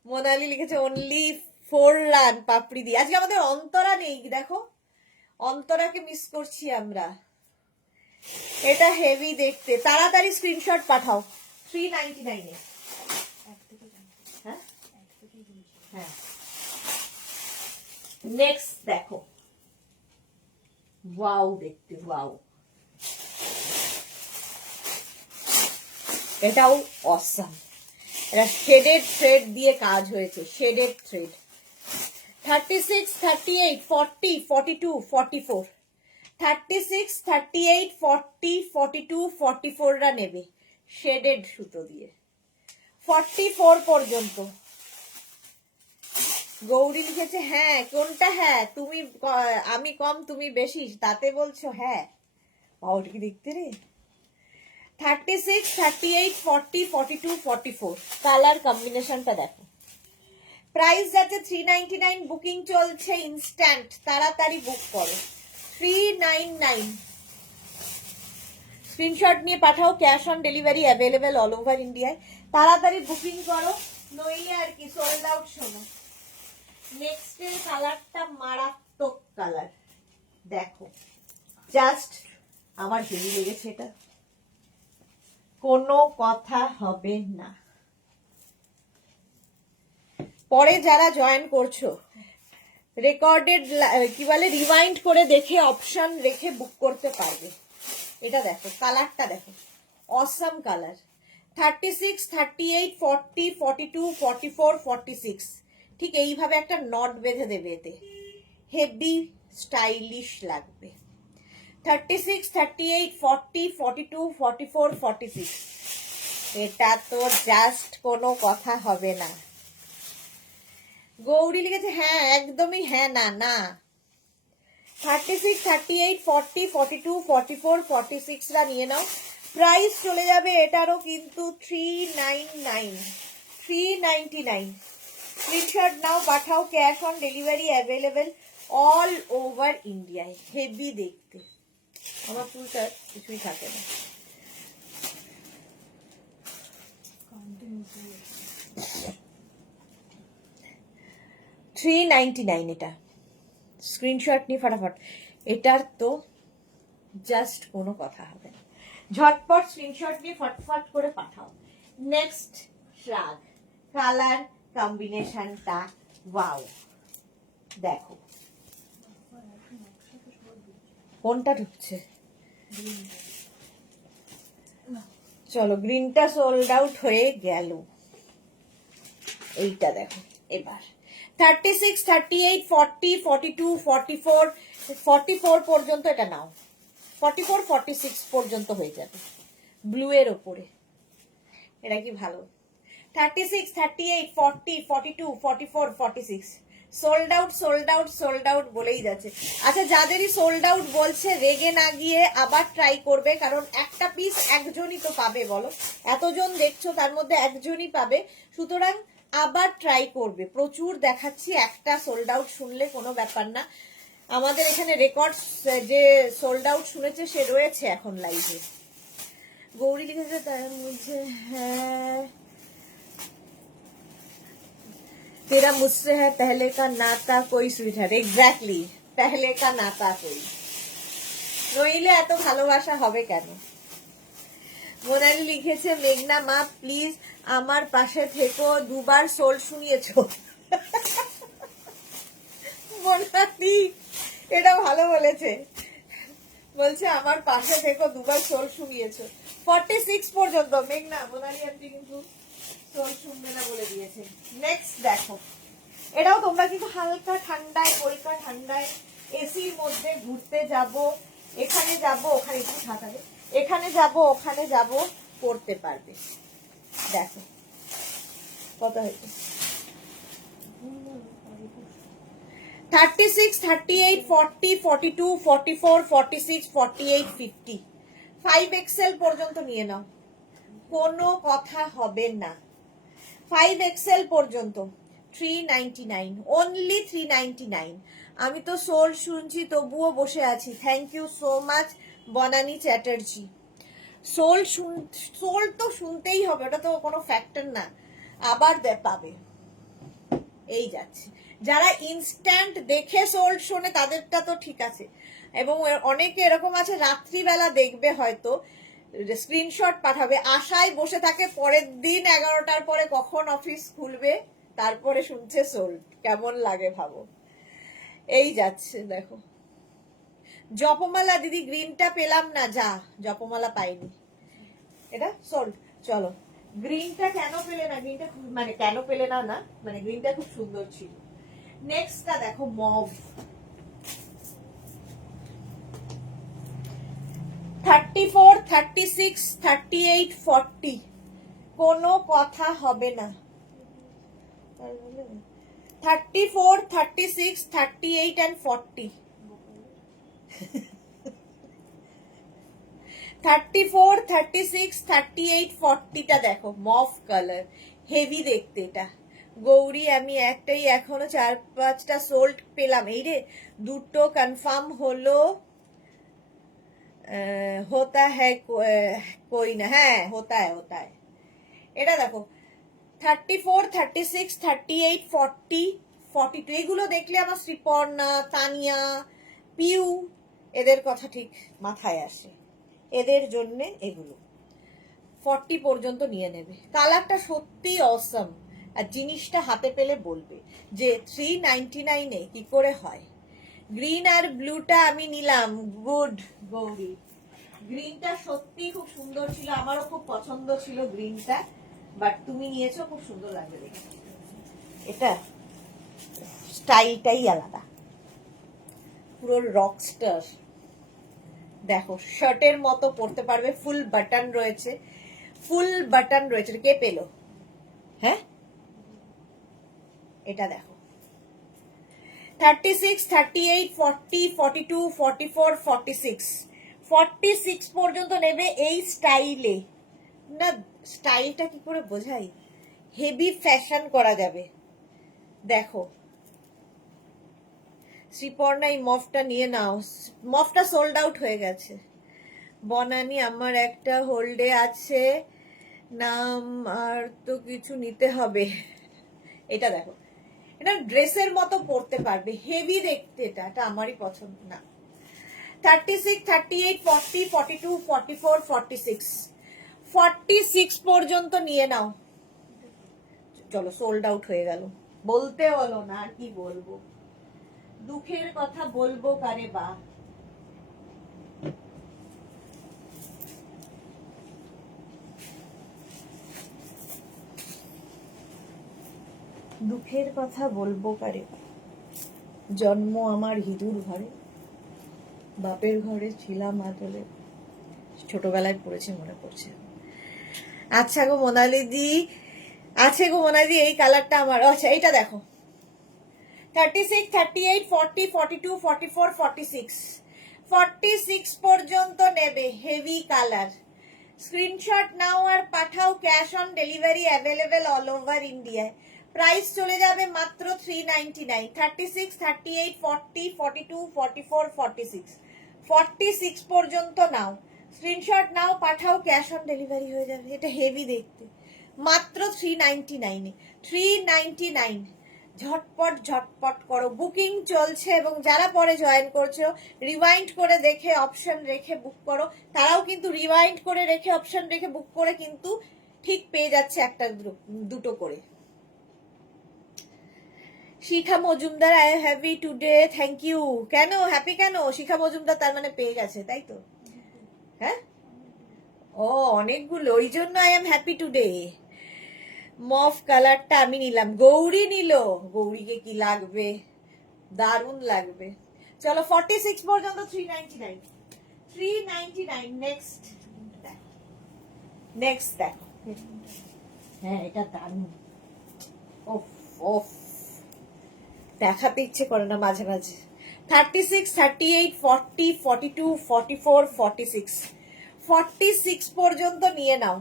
মোনালি লিখেছে অনলি 4 রান পাপড়ি দি। আজকে আমাদের অন্তরা নেই, দেখো অন্তরাকে মিস করছি আমরা। এটা হেভি দেখতে, তাড়াতাড়ি স্ক্রিনশট পাঠাও। 399 এ। হ্যাঁ হ্যাঁ, নেক্সট দেখো, ওয়াও দেখতে, ওয়াও, এটাও অসাম। এটা শেডেড থ্রেড দিয়ে কাজ হয়েছে, শেডেড থ্রেড। 36, 38, 40, 42, 44, 36, 38, 40, 42, 44রা নেবে শেডেড সুতো দিয়ে। 44 পর্যন্ত। গৌরী লিখেছে হ্যাঁ, কোনটা হ্যাঁ, তুমি আমি কম তুমি বেশি, তাতে বলছো হ্যাঁ। ওটা কি দেখতে রে। 36, 38, 40, 42, 44 কালার কম্বিনেশনটা দেখো। প্রাইস যাচ্ছে 399, বুকিং চলছে ইনস্ট্যান্ট, তাড়াতাড়ি বুক করো। 399 স্ক্রিনশট নিয়ে পাঠাও, cash on delivery available all over ইন্ডিয়ায়, তাড়াতাড়ি বুকিং করো, নইলে আর কি সোল্ড আউট। শোনো নেক্সট এর কালারটা মারাত্মক কালার, দেখো জাস্ট আমার হেভি লেগেছে, এটা কোনো কথা হবে না। পরে যারা জয়েন করছো রেকর্ডেড কি বলে রিওয়াইন্ড করে দেখে অপশন রেখে বুক করতে পারবে। এটা দেখো কালারটা দেখো, অসাম কালার। 36, 38, 40, 42, 44, 46 ঠিক এইভাবে একটা নট বেঁধে দেবে, এতে হেভি স্টাইলিশ লাগবে। 36, 38, 40, 42, 44, 46 এটা তো জাস্ট কোনো কথা হবে না। গৌরী লিখেছে হ্যাঁ, একদমই হ্যাঁ না না। 36, 38, 40, 42, 44, 46রা নিয়ে নাও। প্রাইস চলে যাবে এটারও কিন্তু 399, 399 স্ক্রিনশট নাও, পাঠাও, cash on delivery available all over ইন্ডিয়ায়। হেভি দেখতে, আমার ফুলটা কিছুই থাকে না। $399 এটা, স্ক্রিনশট নিয়ে ফটাফট, এটার তো জাস্ট কোনো কথা হবে না, ঝটপট স্ক্রিনশট নিয়ে ফটফট করে পাঠাও। নেক্সট শ্রাগ, কালার কম্বিনেশনটা ওয়াও, দেখো কোনটা ঢুকছে, চলো গ্রিনটা সোল্ড আউট হয়ে গেল, এইটা দেখো এবার। 36, 38, 40, 42, 44, 44 পর্যন্ত এটা নাও, 44, 46 পর্যন্ত হয়ে যাবে ব্লু এর ওপরে। এটা কি ভালো। 36, 38, 40, 42, 44, 46 sold out, sold out, sold out বলেই যাচ্ছে। আচ্ছা যাদেরই সোল্ড আউট বলছে রেগে না গিয়ে আবার ট্রাই করবে, কারণ একটা পিস একজনই তো পাবে বলো, এতজন দেখছো তার মধ্যে একজনই পাবে, সুতরাং আবার ট্রাই করবে। প্রচুর দেখাচ্ছি, একটা সোল্ড আউট শুনলে কোনো ব্যাপার না। আমাদের এখানে রেকর্ড যে সোল্ড আউট শুনেছে সে রয়েছে এখন লাইভে। গৌরী লিখেছে তার মধ্যে হ্যাঁ, तेरा मुझसे है पहले का नाता कोई स्वीट है, एग्जैक्टली पहले का नाता कोई। নইলে এত ভালোবাসা হবে কেন? মোনালি লিখেছে, মেঘনা মা প্লিজ আমার পাশে থেকো, দুবার সোল শুনিয়েছ। মোনালি এটা ভালো বলেছে, বলছে আমার পাশে থেকো, দুবার সোল শুনিয়েছ। 46 পর্যন্ত মেঘনা, মোনালি আন্টি কিন্তু সোল শুনবে না বলে দিয়েছে। নেক্সট দেখো, এটাও তোমরা কিন্তু হালকা ঠান্ডায়, পরিষ্কার ঠান্ডায় এসির মধ্যে ঘুরতে যাব, এখানে যাব ওখানে, একটু ঠান্ডাবে, এখানে যাব ওখানে যাব পড়তে পারবে। দেখো কত হয়েছে, 36, 38, 40, 42, 44, 46, 48, 50। 5XL পর্যন্ত নিয়ে নাও, কোনো কথা হবে না। 5XL পর্যন্ত 399, অনলি 399। আমি তো সোল শুনছি তবুও বসে আছি। Thank you so much Banani Chatterjee. সোল তো শুনতেই হবে, ওটা তো কোনো ফ্যাক্টর না। আবার পাবে, এই যাচ্ছে। যারা ইনস্ট্যান্ট দেখে সোল শোনে তাদেরটা তো ঠিক আছে, এবং অনেকে এরকম আছে রাত্রিবেলা দেখবে, হয়তো স্ক্রিনশট পাঠাবে, আশায় বসে থাকে পরের দিন 11টার পরে কখন অফিস খুলবে, তারপরে শুনছে সোল। কেমন লাগে ভাবো। এই যাচ্ছে দেখো। জপমালা দিদি গ্রিনটা পেলাম না, যা জপমালা পাইনি, এটা সোল। চলো, গ্রিনটা কেন পেলে না? গ্রিনটা মানে কেন পেলে না, না মানে গ্রিনটা খুব সুন্দর ছিল। নেক্সটটা দেখো, মভ। 34, 36, 38, 40, কোনো কথা হবে না। 34, 36, 38 and 40। 34, 36, 38, 40টা দেখো, মফ কালার, হেভি দেখতে এটা। গৌরী আমি একটাই এখনো 4-5টা সোল্ড পেলাম। এই রে, দুটো কনফার্ম হলো। होता है कोई ना, হ্যাঁ होता है। এটা দেখো 34, 36, 38, 40, 42, এগুলো দেখলে আমার শ্রীপর্ণা, তানিয়া, পিউ এদের কথা ঠিক মাথায় আসে, এদের জন্য এগুলো। 40 পর্যন্ত নিয়ে নেবে। কালারটা সত্যি অসম, আর জিনিসটা হাতে পেলে বলবে যে 399-এ কি করে হয়। গ্রিন আর ব্লুটা আমি নিলাম, গুড গৌরী। গ্রিনটা সত্যি খুব সুন্দর ছিল, আমারও খুব পছন্দ ছিল গ্রিনটা, বাট তুমি নিয়েছো, খুব সুন্দর লাগবে দেখে। এটা স্টাইলটাই আলাদা, পুরো রকস্টার। দেখো শার্টের মতো পরতে পারবে, ফুল বাটন রয়েছে, ফুল বাটন রয়েছে। কে পেলো? হ্যাঁ, এটা দেখো 36, 38, 40, 42, 44, 46, 46 পর্যন্ত নেবে এই স্টাইলে। না স্টাইলটা কি করে বোঝাই, হেভি ফ্যাশন করা যাবে। দেখো শ্রীপর্ণা এই মফটা নিয়ে নাও, মফটা সোল্ড আউট হয়ে গেছে। বনানি আমার একটা হোল্ডে আছে, নাম আর তো কিছু নিতে হবে। এটা দেখো, এটা ড্রেসের মতো পরতে পারবে, হেভি দেখতে, এটা আমারই পছন্দ না। 36, 38, 40, 42, 44, 46, 46 পর্যন্ত নিয়ে নাও। চলো, সোল্ড আউট হয়ে গেল। বলতে বলো না, আর কি বলবো, দুঃখের কথা বলবো কারে বা। দুঃখের কথা বলবো কারে, জন্ম আমার হিঁদুর ঘরে, বাপের ঘরে ছিলাম আদলে, ছোটবেলায় পড়েছি মনে পড়ছে। আচ্ছা গো মোনালিদি, আছে গো মোনালিদি, এই কালারটা আমার। আচ্ছা এইটা দেখো 36, 38, 40, 42, 44, 46, 46 পর্যন্ত নেবে, হেভি কালার। স্ক্রিনশট নাও আর পাঠাও, cash on delivery available all over ইন্ডিয়ায়। প্রাইস চলে যাবে মাত্র 399। 36, 38, 40, 42, 44, 46, 46 পর্যন্ত নাও, স্ক্রিনশট নাও পাঠাও, ক্যাশ অন ডেলিভারি হয়ে যাবে। এটা হেভি দেখতে, মাত্র 399, 399। ঝটপট ঝটপট করো, বুকিং চলছে। এবং যারা পরে জয়েন করছো রিওয়াইন্ড করে দেখে অপশন রেখে বুক করো, তারাও কিন্তু রিওয়াইন্ড করে রেখে অপশন রেখে বুক করে কিন্তু ঠিক পেয়ে যাচ্ছে একটা দুটো করে। Shikha Majumdar, I am happy today, thank you. কেন হ্যাপি কেন? শিখা মজুমদার তার মানে পেয়ে গেছে, তাই তো? হ্যাঁ, ও অনেকগুলো, ওই জন্য আই এম হ্যাপি টুডে। মফ কালারটা আমি নিলাম, গৌরী নিল। গৌরীকে কি লাগবে, দারুণ লাগবে। চলো 46 পর্যন্ত 399, 399। নেক্সট নেক্সট দেখো, হ্যাঁ এটা দারুণ। ওফ ওফ, দেখাতে ইচ্ছে করে না মাঝে মাঝে। 36, 38, 40, 42, 44, 46, 46 পর্যন্ত নিয়ে নাও।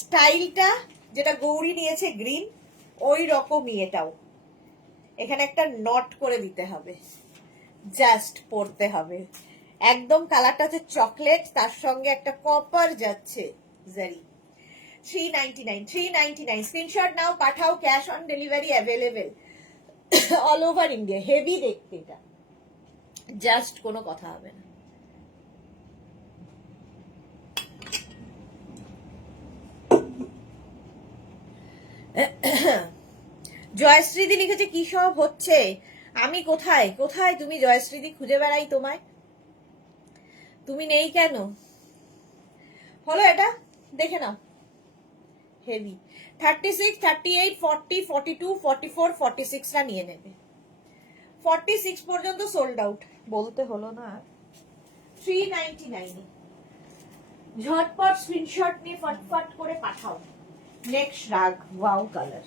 স্টাইলটা যেটা গৌরী নিয়েছে গ্রিন, ওই রকমই এটাও। এখানে একটা নট করে দিতে হবে, জাস্ট পরতে হবে। একদম কালারটা হচ্ছে চকলেট, তার সঙ্গে একটা কপার যাচ্ছে জারি। 399, 399। স্ক্রিনশট নাও, পাঠাও, cash on delivery available all over India. Heavy দেখতে এটা, জাস্ট কোনো কথা হবে না। জয়শ্রীদি লিখেছে কি সব হচ্ছে, আমি কোথায় কোথায়, তুমি জয়শ্রীদি খুঁজে বেড়াই তোমায়, তুমি নেই কেন? হলো এটা, দেখে নাও, হেভি। 36, 38, 40, 42, 44, 46টা নিয়ে নেবে। 46 পর্যন্ত সোল্ড আউট, বলতে হলো না। 399, ঝটপট স্ক্রিনশট নিয়ে ফটফট করে পাঠাও। নেক্সট রাগ, ওয়াও কালার,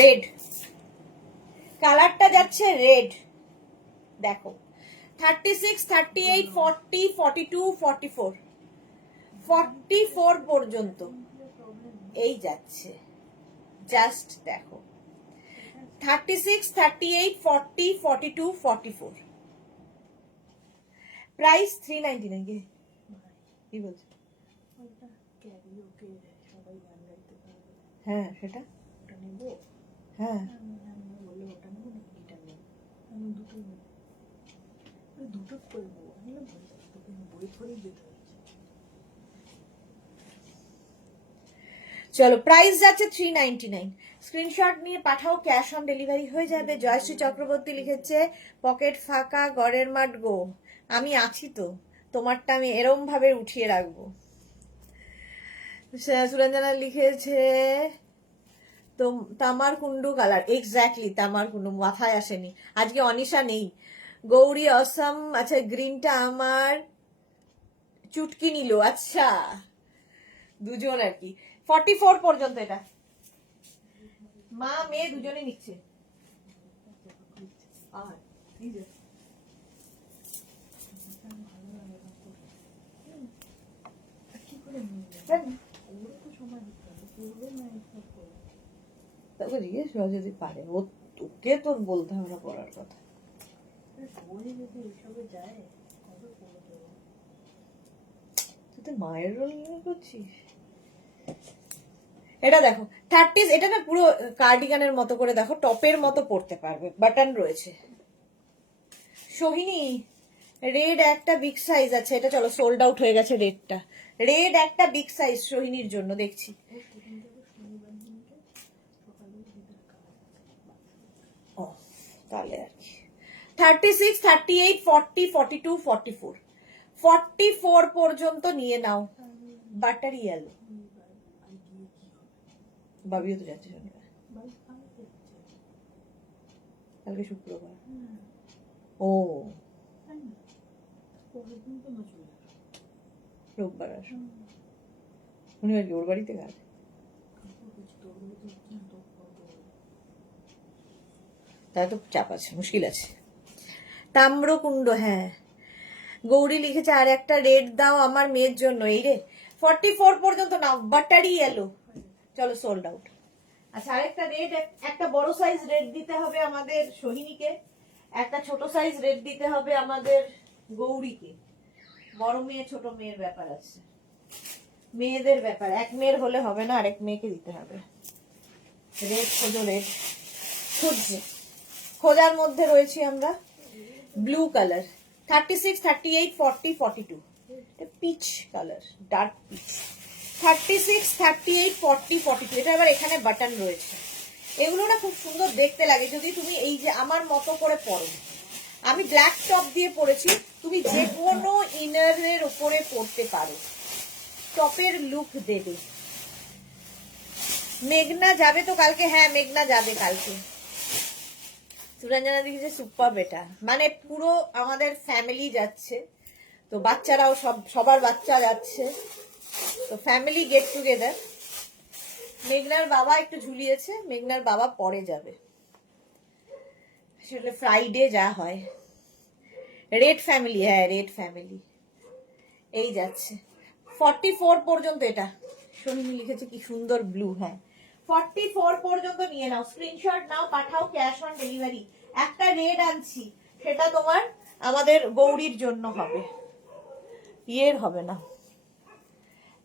রেড কালারটা যাচ্ছে, রেড দেখো। 36, 38, 40, 42, 44, 44 পর্যন্ত এই যাচ্ছে, জাস্ট দেখো। 36, 38, 40, 42, 44, প্রাইস 399। কি বলছো? হ্যাঁ সেটা, হ্যাঁ চলো, প্রাইস যাচ্ছে 399। স্ক্রিনশট নিয়ে পাঠাও, ক্যাশ অন ডেলিভারি হয়ে যাবে। জয়শ্রী চক্রবর্তী লিখেছে পকেট ফাঁকা, ঘরের মাঠ গো। আমি আছি তো, তোমারটা আমি এরম ভাবে উঠিয়ে রাখবো। সুরঞ্জনা লিখেছে তামার কুন্ডু কালার, এক্স্যাক্টলি তামার কুন্ডু, মাথায় আসেনি আজকে, অনিশা নেই। গৌরী অসম, আচ্ছা গ্রিনটা আমার চুটকি নিল, আচ্ছা দুজন আর কি। 44 পর্যন্ত এটা মা মেয়ে দুজনে নিচ্ছে। তাকে জিজ্ঞেস কর যদি পারে, ও তোকে তোর বলতে হবে না পড়ার কথা। তুই তো মায়ের রোল নিয়ে করছিস। এটা দেখো 30, এটা না পুরো কার্ডিগানের মতো করে দেখো, টপের মতো পড়তে পারবে, বাটন রয়েছে। সোহিনী রেড একটা বিগ সাইজ আছে, এটা চলো সোল্ড আউট হয়ে গেছে রেডটা। রেড একটা বিগ সাইজ সোহিনীর জন্য দেখছি। ও তাহলে আর কি। 36, 38, 40, 42, 44, 44 পর্যন্ত নিয়ে নাও। বাটার ইয়েলো, বাবিও তো যাচ্ছে শনিবার, কালকে শুক্রবার। ও রোববার আসো, শনিবার কি ওর বাড়িতে গেল? তাই তো চাপ আছে, মুশকিল আছে। তাম্রকুণ্ড, হ্যাঁ গৌরী লিখেছে আর একটা রেড দাও আমার মেয়ের জন্য, এই রে 44 পর্যন্ত নাও, বাটারি এলো, চলো সোল্ড আউট। আচ্ছা আরেকটা রেড, একটা বড় সাইজ রেড দিতে হবে আমাদের সোহিনীকে, একটা ছোট সাইজ রেড দিতে হবে আমাদের গৌরীকে। বড় মেয়ে ছোট মেয়ের ব্যাপার আছে। মেয়েদের ব্যাপার, এক মেয়ের হলে হবে না, আরেক মেয়েকে দিতে হবে। রেড খোঁজো, রেড খুঁজছে, খোঁজার মধ্যে রয়েছি আমরা। Blue colour 36, 38, 40, 42, peach colour, dark peach. 36, 38, 40, 42, এটা আবার এখানে বাটন রয়েছে। এগুলো না খুব সুন্দর দেখতে লাগে যদি তুমি এই যে আমার মতো করে পরো। আমি ব্ল্যাক টপ দিয়ে পরেছি, তুমি যে কোনো ইনারের উপরে পরতে পারো, টপের লুক দেবে। মেঘনা যাবে তো কালকে? হ্যাঁ মেঘনা যাবে কালকে। সুরঞ্জনা দিকে সুপার বেটা, মানে পুরো আমাদের ফ্যামিলি যাচ্ছে, তো বাচ্চারাও সবার বাচ্চা যাচ্ছে, তো ফ্যামিলি গেট টুগেদার। মেঘনার বাবা একটু ঝুলিয়েছে, মেঘনার বাবা পরে যাবে, সেটা ফ্রাইডে যা হয়। রেড ফ্যামিলি, হ্যাঁ রেড ফ্যামিলি এই যাচ্ছে। 44 পর্যন্ত, এটা সোহিনী লিখেছে কি সুন্দর ব্লু। হ্যাঁ 44 পর্যন্ত নিয়ে নাও, স্ক্রিনশট নাও, পাঠাও, ক্যাশ অন ডেলিভারি। একটা রেড আনছি, সেটা তোমার আমাদের গৌরীর জন্য হবে, ইয়ের হবে না।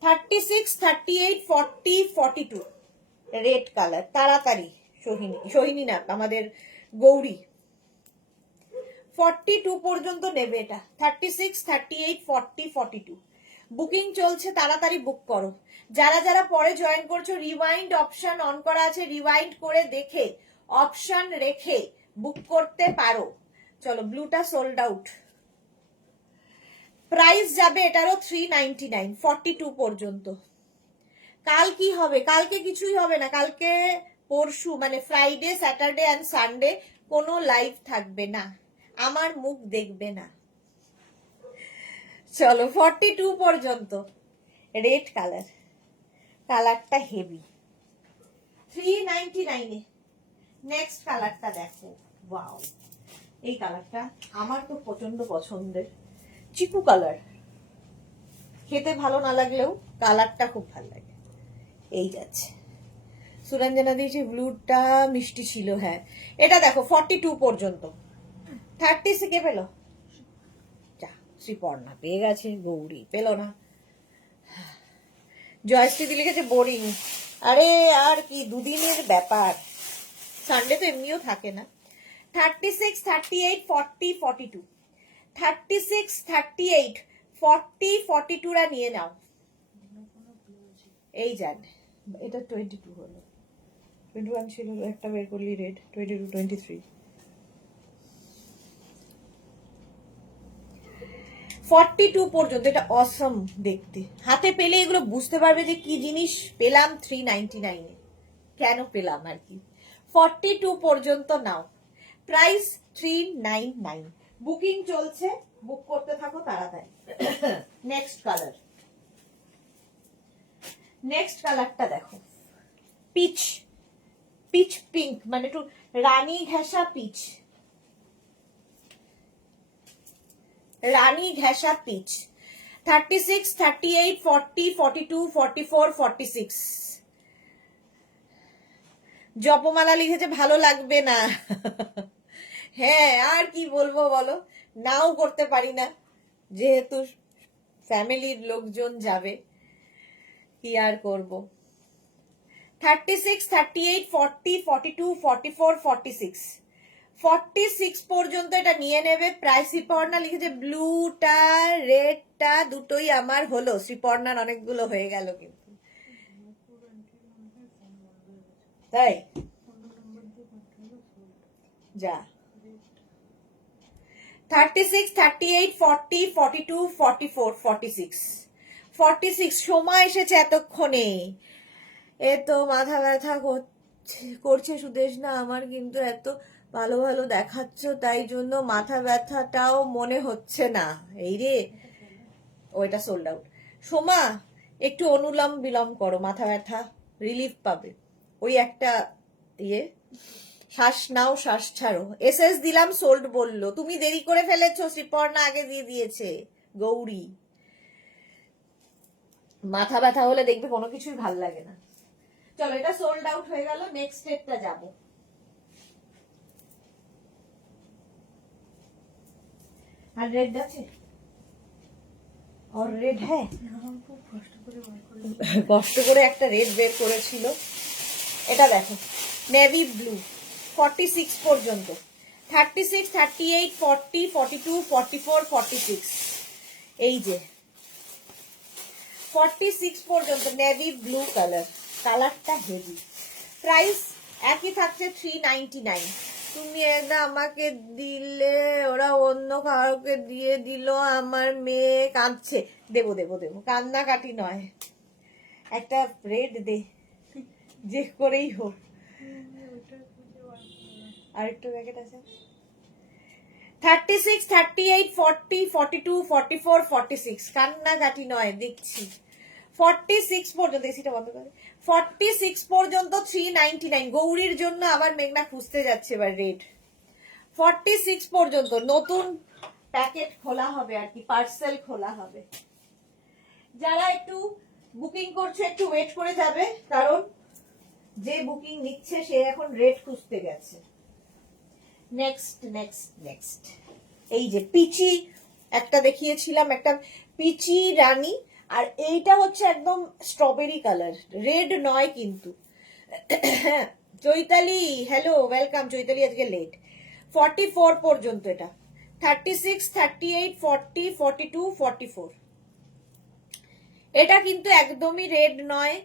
36, 38, 40, 42 রেড কালার, তাড়াতাড়ি। সোহিনী না, আমাদের গৌরী 42 পর্যন্ত নেবে এটা। 36, 38, 40, 42 বুকিং চলছে, তাড়াতাড়ি বুক করো। যারা যারা পরে জয়েন করছো, রিওয়াইন্ড অপশন অন করা আছে, রিওয়াইন্ড করে দেখে অপশন রেখে বুক করতে পারো। চলো, ব্লুটা সোল্ড আউট। প্রাইস যাবে এটারও 399, 42 পর্যন্ত। কাল কি হবে? কালকে কিছুই হবে না, কালকে পরশু মানে ফ্রাইডে, স্যাটারডে অ্যান্ড সানডে কোনো লাইভ থাকবে না, আমার মুখ দেখবে না। চলো 42 পর্যন্ত রেড কালার, কালারটা হেভি, 399 এ। নেক্সট কালারটা দেখো, ওয়াও, এই কালারটা আমার তো প্রচন্ড পছন্দের, চিকু কালার। খেতে ভালো না লাগলেও কালারটা খুব ভালো লাগে। এই যাচ্ছে, সুরঞ্জনা দিয়েছে ব্লুটা মিষ্টি ছিল। হ্যাঁ এটা দেখো 42 পর্যন্ত। 30 কে পেলো? শ্রীপর্ণা পেয়ে গেছে, গৌরী পেলো না। জয়শ্রী লিখেছে বোরিং। আরে আর কি, দুদিনের ব্যাপার, সানডে তো এমনিও থাকে না। 36, 38, 40, 42, 36, 38, 40, 42 রা নিয়ে নাও। এই যান, এটা 22 হলো, 21 ছিল, একটা বের করলি রেড, 22, 23, 42 পর্যন্ত। এটা অসম দেখতে, হাতে পেলে এগুলো বুঝতে পারবে যে কি জিনিস পেলাম 399 এ, কেন পেলাম আর কি। 42 পর্যন্ত নাও, প্রাইস 399, বুকিং চলছে, বুক করতে থাকো তাড়াতাড়ি। নেক্সট কালার, নেক্সট কালারটা দেখো, পিচ, পিচ পিঙ্ক, মানে একটু রানী ঘেঁষা পিচ, রানী ঘেঁষা পিচ। 36, 38, 40, 42, 44, 46 জপমালা লিখেছে ভালো লাগবে না। হ্যাঁ আর কি বলবো বলো, নাও করতে পারি না, যেহেতু ফ্যামিলির লোকজন যাবে, কি আর করব। 36, 38, 40, 42, 44, 46, 46 পর্যন্ত এটা নিয়ে নেবে। প্রাইস শ্রীপর্ণা লিখেছে ব্লুটা রেডটা দুটোই আমার হলো, শ্রীপর্ণার অনেকগুলো হয়ে গেল কিন্তু, তাই যা। 36, 38, 40, 42, 44, 46, 46 সময় এসেছে এতক্ষণে। এ তো মাথা ব্যথা করছে সুদেশ না আমার, কিন্তু এত ভালো ভালো দেখাচ্ছ তাই জন্য মাথা ব্যথাটাও মনে হচ্ছে না। এই রে, ওইটা সোল্ড আউট। সোমা একটু অনুলম বিলম করো, মাথা ব্যথা রিলিফ পাবে, ওই একটা ইয়ে, শ্বাস নাও শ্বাস ছাড়ো। এসএস দিলাম, সোল্ড বললো, তুমি দেরি করে ফেলেছো, শ্রীপর্ণা আগে দিয়ে দিয়েছে। গৌরী, মাথা ব্যথা হলে দেখবে কোনো কিছুই ভাল লাগে না। চলো, এটা সোল্ড আউট হয়ে গেল, নেক্সট স্টেপটা যাব। আর রেড আছে, और रेड है কষ্ট করে একটা রেড বের করেছিল। এটা দেখো নেভি ব্লু 46 পর্যন্ত 36 38 40 42 44 46 এই যে 46 পর্যন্ত নেভি ব্লু কালারটা হেভি। প্রাইস একই থাকছে 399। তুমি এটা আমাকে দিলে ওরা অন্য কাউকে দিয়ে দিল, আমার মেয়ে কাঁদছে। দেবো দেবো দেবো, কান্নাকাটি নয়, একটা রেড দে যে করেই হোক। আরেকটু প্যাকেট আছে 36 38 40 42 44 46 কান্নাকাটি নয়, দেখছি 46 পর্যন্ত। এসিটা বন্ধ করে 46 পর্যন্ত 399। গৌরীর জন্য আবার মেঘনা খুঁজতে যাচ্ছে এবার রেড। 46 পর্যন্ত নতুন প্যাকেট খোলা হবে আর কি, পার্সেল খোলা হবে। যারা একটু বুকিং করছে একটু ওয়েট করে যাবে, কারণ যে বুকিং নিচ্ছে সে এখন রেড খুঁজতে গেছে। নেক্সট নেক্সট নেক্সট এই যে পিচি একটা দেখিয়েছিলাম, একটা পিচি রানী, আর এইটা হচ্ছে একদম স্ট্রবেরি কালার, রেড নয় কিন্তু। Chaitali hello welcome. চৈতালি আজকে লেট। 44 পর্যন্ত এটা 36 38 40 42 44। এটা কিন্তু একদমই রেড নয়,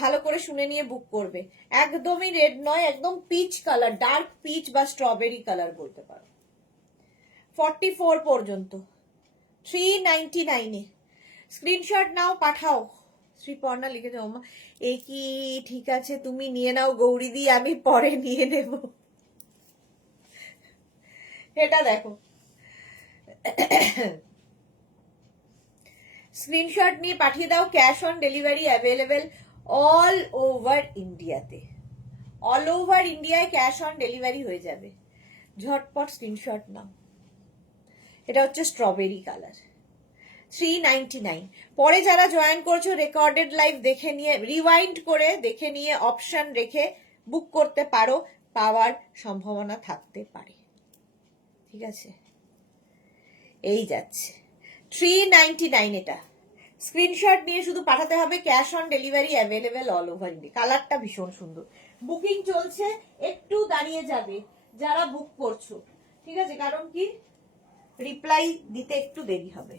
ভালো করে শুনে নিয়ে বুক করবে। একদমই রেড নয়, একদম পিচ কালার, ডার্ক পিচ বা স্ট্রবেরি কালার বলতে পারো। 44 পর্যন্ত 399 এ। স্ক্রিনশট নাও পাঠাও। শ্রীপর্ণা লিখেছে ওমা এ কি, ঠিক আছে তুমি নিয়ে নাও গৌরীদি, আমি পরে নিয়ে নেব। এটা দেখো স্ক্রিনশট নিয়ে পাঠিয়ে দাও। Cash on delivery available all over ইন্ডিয়াতে। অল ওভার ইন্ডিয়ায় ক্যাশ অন ডেলিভারি হয়ে যাবে, ঝটপট স্ক্রিনশট নাও। এটা হচ্ছে স্ট্রবেরি কালার 399। পরে যারা জয়েন করছো রেকর্ডেড লাইভ দেখে নিয়ে, রিওয়াইন্ড করে দেখে নিয়ে অপশন রেখে বুক করতে পারো, পাওয়ার সম্ভাবনা থাকতে পারে। ঠিক আছে, এই যাচ্ছে 399 এটা। স্ক্রিনশট নিয়ে শুধু পাঠাতে হবে, cash on delivery available all over India. কালারটা ভীষণ সুন্দর। বুকিং চলছে, একটু দাঁড়িয়ে যাবে যারা বুক করছো, ঠিক আছে, কারণ কি রিপ্লাই দিতে একটু দেরি হবে।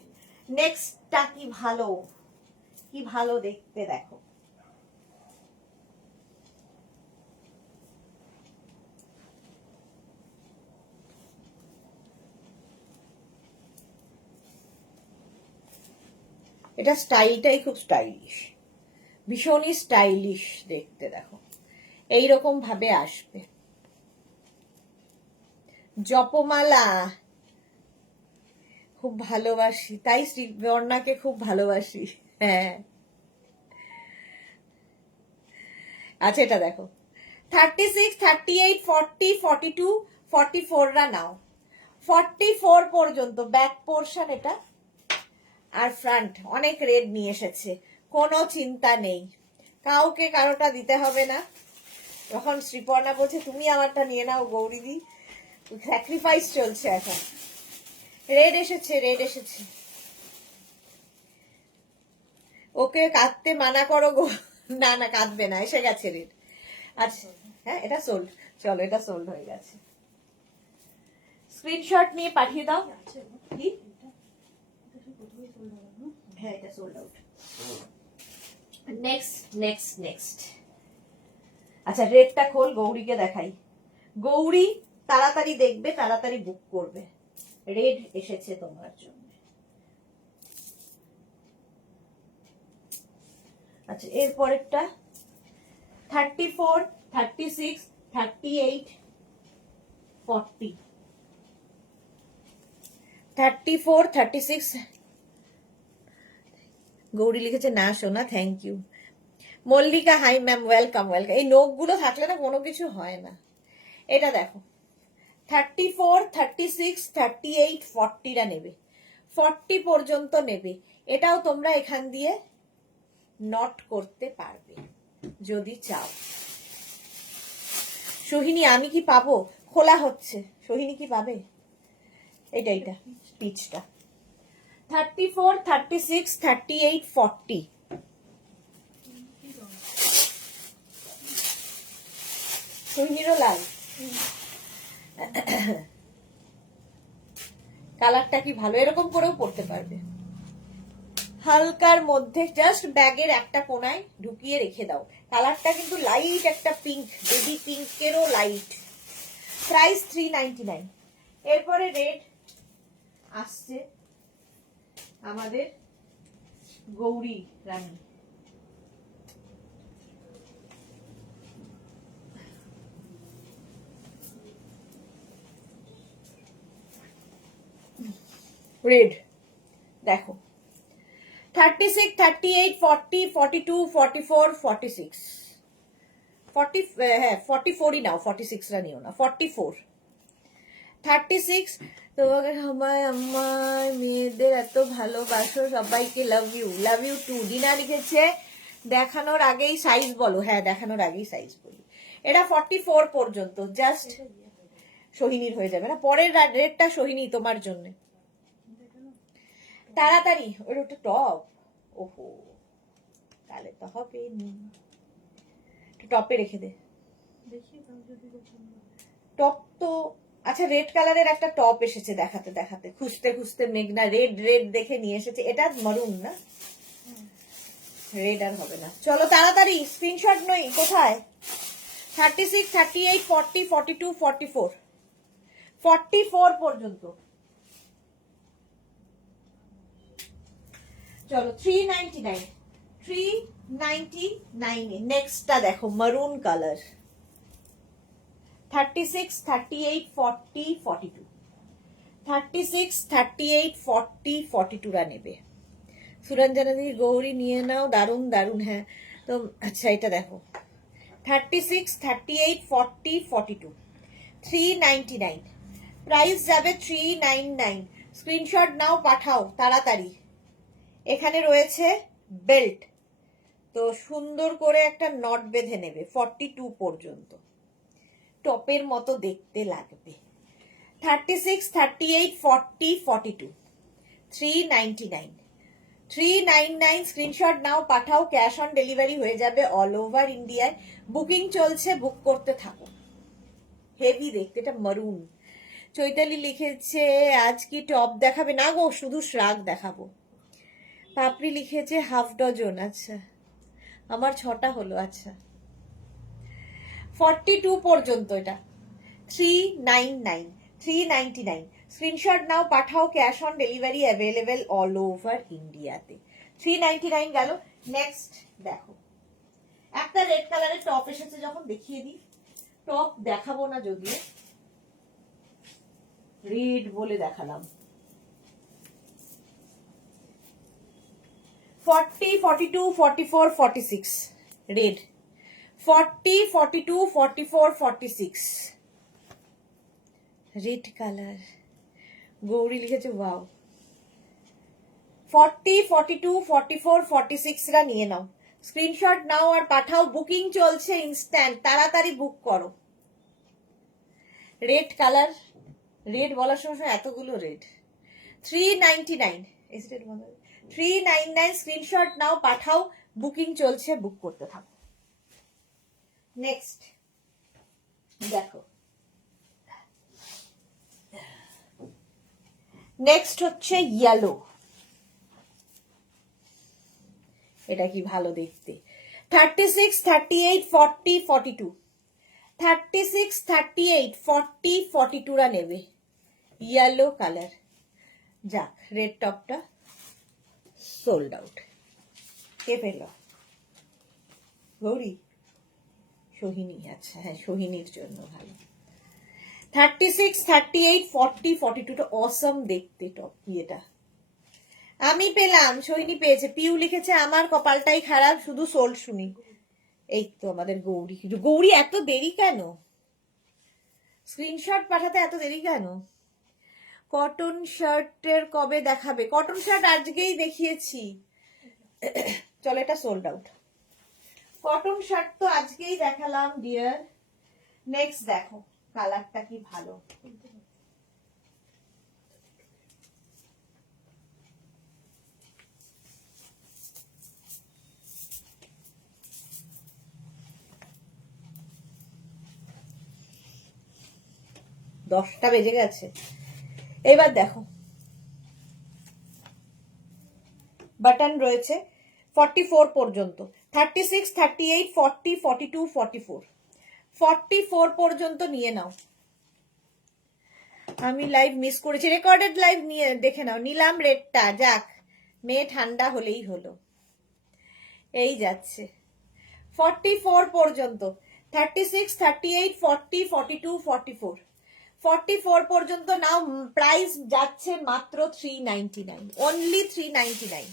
নেক্সটটা কি ভালো দেখতে দেখো। এটা স্টাইলটাই খুব স্টাইলিশ, ভীষণই স্টাইলিশ দেখতে দেখো। এইরকম ভাবে আসবে। জপমালা খুব ভালোবাসি, তাই শ্রীবর্ণাকে খুব ভালোবাসি। হ্যাঁ আচ্ছা, এটা দেখো 36 38 40 42 44 রা নাও। 44 পর্যন্ত ব্যাক পোর্শন এটা, আর ফ্রন্ট অনেক রেড নিয়ে এসেছে, কোনো চিন্তা নেই, কাউকে কারোটা দিতে হবে না। যখন শ্রীপর্ণা বলছে তুমি আমারটা নিয়ে নাও গৌরীদি, স্যাক্রিফাইস চলছে এখন। রেড এসেছে, রেড এসেছে, ওকে কাঁদতে মানা করো গো। না না কাঁদবে না, এসে গেছে রেড। আচ্ছা হ্যাঁ এটা সোল্ড, চলো এটা সোল্ড হয়ে গেছে। স্ক্রিনশট নিয়ে পাঠিয়ে দাও। কি হ্যাঁ এটা সোল্ড আউট। নেক্সট আচ্ছা রেডটা খোল, গৌরীকে দেখাই। গৌরী তাড়াতাড়ি দেখবে, তাড়াতাড়ি বুক করবে। রেড এসেছে তোমার জন্য। আচ্ছা এর পরেরটা 34 36 38 40। 34 36 গৌরী লিখেছে না সোনা, thank you. Mallika hi ma'am, welcome welcome. এই নোকগুলো থাকলে না কোনো কিছু হয় না। এটা দেখো 34 36 38 40 রা নেবে, 40 পর্যন্ত নেবে। এটাও তোমরা এখান দিয়ে নট করতে পারবে যদি চাও। সোহিনী আমি কি পাবো? খোলা হচ্ছে, সোহিনী কি পাবে? এটা পিচটা 34, 36, 38, 40. সোহিনীরও লাল। কালারটা কি ভালো, এরকম করেও পড়তে পারবে। হালকার মধ্যে জাস্ট ব্যাগের একটা কোনায় ঢুকিয়ে রেখে দাও। কালারটা কিন্তু লাইট একটা পিঙ্ক, বেবি পিঙ্কেরও লাইট। প্রাইস 399। এরপরে রেড আসছে আমাদের গৌরী রানী। রেড দেখো 36, 38, 40, 42, 44, 46, 40, হ্যাঁ 44ই নাও, 46 রা নিও না, 44, 36। তোমাকে আমায় আমায় মেয়েদের এত ভালোবাসো, সবাইকে লাভ ইউ টু। ডিনা লিখেছে দেখানোর আগেই সাইজ বলো। হ্যাঁ দেখানোর আগেই সাইজ বলি। এটা 44 পর্যন্ত, জাস্ট সোহিনীর হয়ে যাবে না। পরের রেটটা সোহিনী তোমার জন্য। তাড়াতাড়ি, ওটা টপ। ওহো, তাহলে তো হবে টপে রেখে দে। টপ তো আচ্ছা, রেড কালারের একটা টপ এসেছে দেখাতে দেখাতে, খুঁজতে খুঁজতে মেঘনা রেড রেড দেখে নিয়ে এসেছে। এটা মারুন না, রেড আর হবে না। চলো তাড়াতাড়ি, স্ক্রিনশট নই কোথায়। 36, 38, 40, 42, 44, 44 পর্যন্ত। চলো 399, 399 নেক্সটটা দেখো মারুন কালার। 36, 38, 40, 42, 36, 38, 40, 42 রা নেবে। সুরঞ্জনা দি গৌরী নিয়ে নাও, দারুন দারুন। হ্যাঁ তো আচ্ছা, এটা দেখো 36, 38, 40, 42, 399। প্রাইস যাবে 399। স্ক্রিনশট নাও, পাঠাও তাড়াতাড়ি। এখানে রয়েছে বেল্ট, তো সুন্দর করে একটা নট বেঁধে নেবে 42 পর্যন্ত, টপের মতো দেখতে লাগবে। 36, 38, 40, 42, 399, 399। স্ক্রিনশট নাও, পাঠাও। ক্যাশ অন ডেলিভারি হয়ে যাবে অল ওভার ইন্ডিয়ায়। বুকিং চলছে, বুক করতে থাকো। হেভি দেখতে, এটা মারুন। চৈতালি লিখেছে আজ কি টপ দেখাবে? না গো, শুধু শ্রাগ দেখাবো। পাপড়ি লিখেছে হাফ ডজন। আচ্ছা, আমার 6টা হলো। আচ্ছা 42 পর্যন্ত, এটা 399, 399। স্ক্রিনশট নাও, পাঠাও। Cash on delivery available all over ইন্ডিয়াতে। 399 গেল। নেক্সট দেখো একটা রেড কালারের টপ এসেছে, যখন দেখিয়ে দিই। টপ দেখাবো না যদিও, রেড বলে দেখালাম। 40, 42, 44, 46 রেড। 40, 42, 44, 46 red colour. গৌরী লিখেছে ওয়াও। 40, 42, 44, 46 রা নিয়ে নাও। স্ক্রিনশট নাও আর পাঠাও। বুকিং চলছে ইনস্ট্যান্ট, তাড়াতাড়ি বুক করো। রেড কালার, রেড বলার সময় এতগুলো রেড। 399, 399। স্ক্রিনশট নাও, পাঠাও। বুকিং চলছে, বুক করতে থাকো। নেক্সট দেখো, নেক্সট হচ্ছে ইয়েলো। এটা কি ভালো দেখতে। 36, 38, 40, 42, 36, 38, 40, 42 রা নেবে। Yellow colour. যাক, রেড টপটা সোল্ড আউট। কে পেল? গৌরী, সোহিনী। আচ্ছা হ্যাঁ, সোহিনীর জন্য ভালো। 36, 38, 40, 42 টা অসম দেখতে টপ। এটা আমি পেলাম, সোহিনী পেয়েছে। পিউ লিখেছে আমার কপালটাই খারাপ, শুধু সোল্ড শুনি। এই তো আমাদের গৌরী। গৌরী এত দেরি কেন? স্ক্রিনশট পাঠাতে এত দেরি কেন? কটন শার্টের কবে দেখাবে? কটন শার্ট আজকেই দেখিয়েছি। চলো, এটা সোল্ড আউট। কটন শার্ট তো আজকেই দেখালাম ডিয়ার। নেক্সট দেখো কালারটা কি ভালো। 10টা বেজে গেছে। এবার দেখো বাটন রয়েছে 44 পর্যন্ত, 36, 38, 40, 42, 44, 44 পর্যন্ত নিয়ে নাও। আমি লাইভ মিস করেছি, রেকর্ডেড লাইভ নিয়ে দেখে নাও। নিলাম রেডটা, যাক মেয়ে ঠান্ডা হলেই হলো। এই যাচ্ছে 44 পর্যন্ত, 36, 38, 40, 42, 44, 44 পর্যন্ত নাও। প্রাইস যাচ্ছে মাত্র 399, অনলি 399,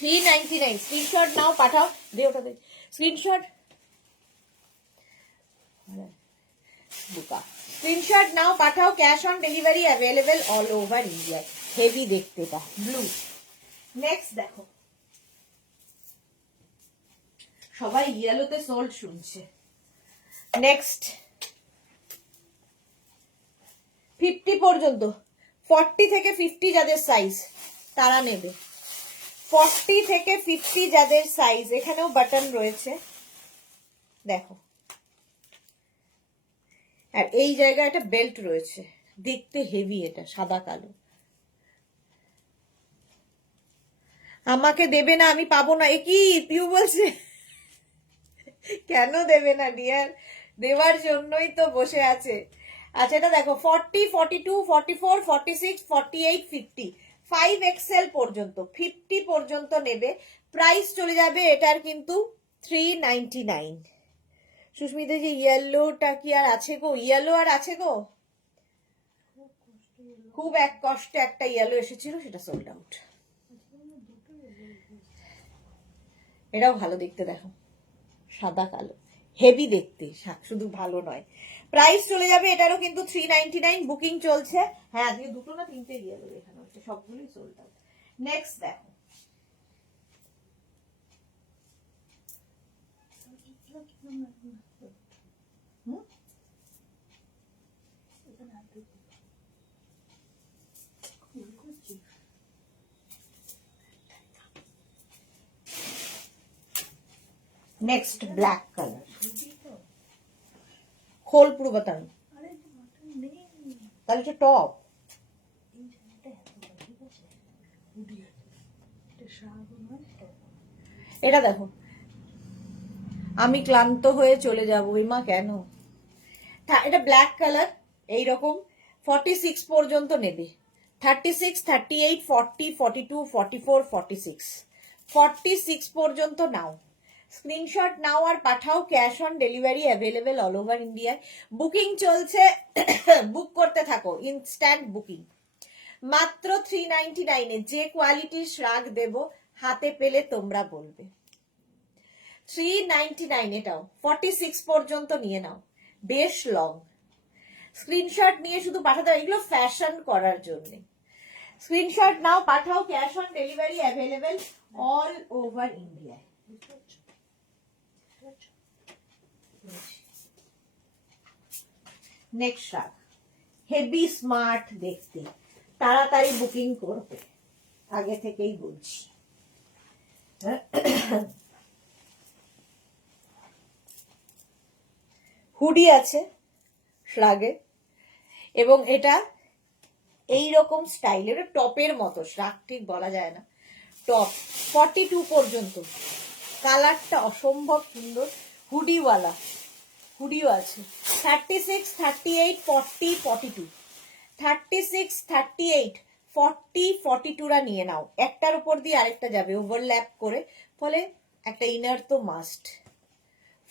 399। স্ক্রিনশট নাও, পাঠাও। দে ওটা দে স্ক্রিনশট, স্ক্রিনশট নাও, পাঠাও। Cash on delivery available all over India. Heavy দেখতে পা ব্লু। নেক্সট দেখো, সবাই ইয়েলোতে সোল্ড শুনছে। নেক্সট 50 পর্যন্ত, 40 থেকে 50 যাদের সাইজ তারা নেবে। 40 থেকে 50 যাদের সাইজ, এখানেও বাটন রয়েছে দেখো, আর এই জায়গায় একটা বেল্ট রয়েছে, দেখতে হেভি, এটা সাদা কালো। আমাকে দেবে না, আমি পাবো না। কি পিউ বলছে কেন দেবে না ডিয়ার? দেওয়ার জন্যই তো বসে আছে। আচ্ছা এটা দেখো 40, 42, 44, 46, 48, 50, 5XL পর্যন্ত, 50 পর্যন্ত নেবে। প্রাইস চলে যাবে এটার কিন্তু 399। সুস্মিতা যে ইয়েলোটা কি আর আছে গো? ইয়েলো আর আছে গো? খুব এক কষ্টে একটা ইয়েলো এসেছিল, সেটা সোল্ড আউট। এটাও ভালো দেখতে, দেখো সাদা কালো, হেভি দেখতে, শুধু ভালো নয়। প্রাইস চলে যাবে এটারও কিন্তু 399, বুকিং চলছে। হ্যাঁ আজকে দুটো না তিনটে ইয়েলো দেখানো হচ্ছে, সবগুলোই সোল্ড আউট। নেক্সট দেখো, নেক্সট ব্ল্যাক কালার, খোল পুরো বাতানো, তাহলে এটা টপ। এটা দেখো, আমি ক্লান্ত হয়ে চলে যাবো মা, কেন? এটা ব্ল্যাক কালার, এইরকম 46 পর্যন্ত নেবে। 36, 38, 40, 42, 44, 46, 46 পর্যন্ত নাও। স্ক্রিনশট নাও আর পাঠাও। Cash on delivery available all over ইন্ডিয়ায়। বুকিং চলছে, বুক করতে থাকো, ইনস্ট্যান্ট বুকিং। মাত্র 399 যে কোয়ালিটির শ্রাগ দেব, হাতে পেলে তোমরা বলবে। 399 এটাও 46 পর্যন্ত নিয়ে নাও, বেশ লং। স্ক্রিনশট নিয়ে শুধু পাঠাতে, এগুলো ফ্যাশন করার জন্য। স্ক্রিনশট নাও, পাঠাও। Cash on delivery available all over India. Next শ্রাগ, heavy smart দেখতে, তাড়াতাড়ি বুকিং করবে, আগে থেকেই বলছি। হুডি আছে শ্রাগে, এবং এটা এইরকম স্টাইলের টপের মতো, শ্রাগ ঠিক বলা যায় না, টপ। 42 পর্যন্ত, কালারটা অসম্ভব সুন্দর, হুডিওয়ালা, হুডিও আছে। 36, 38, 40, 42, 36, 38, 40, 42 রা নিয়ে নাও। একটার উপর দিয়ে আরেকটা যাবে ওভারল্যাপ করে, ফলে একটা ইনার তো মাস্ট।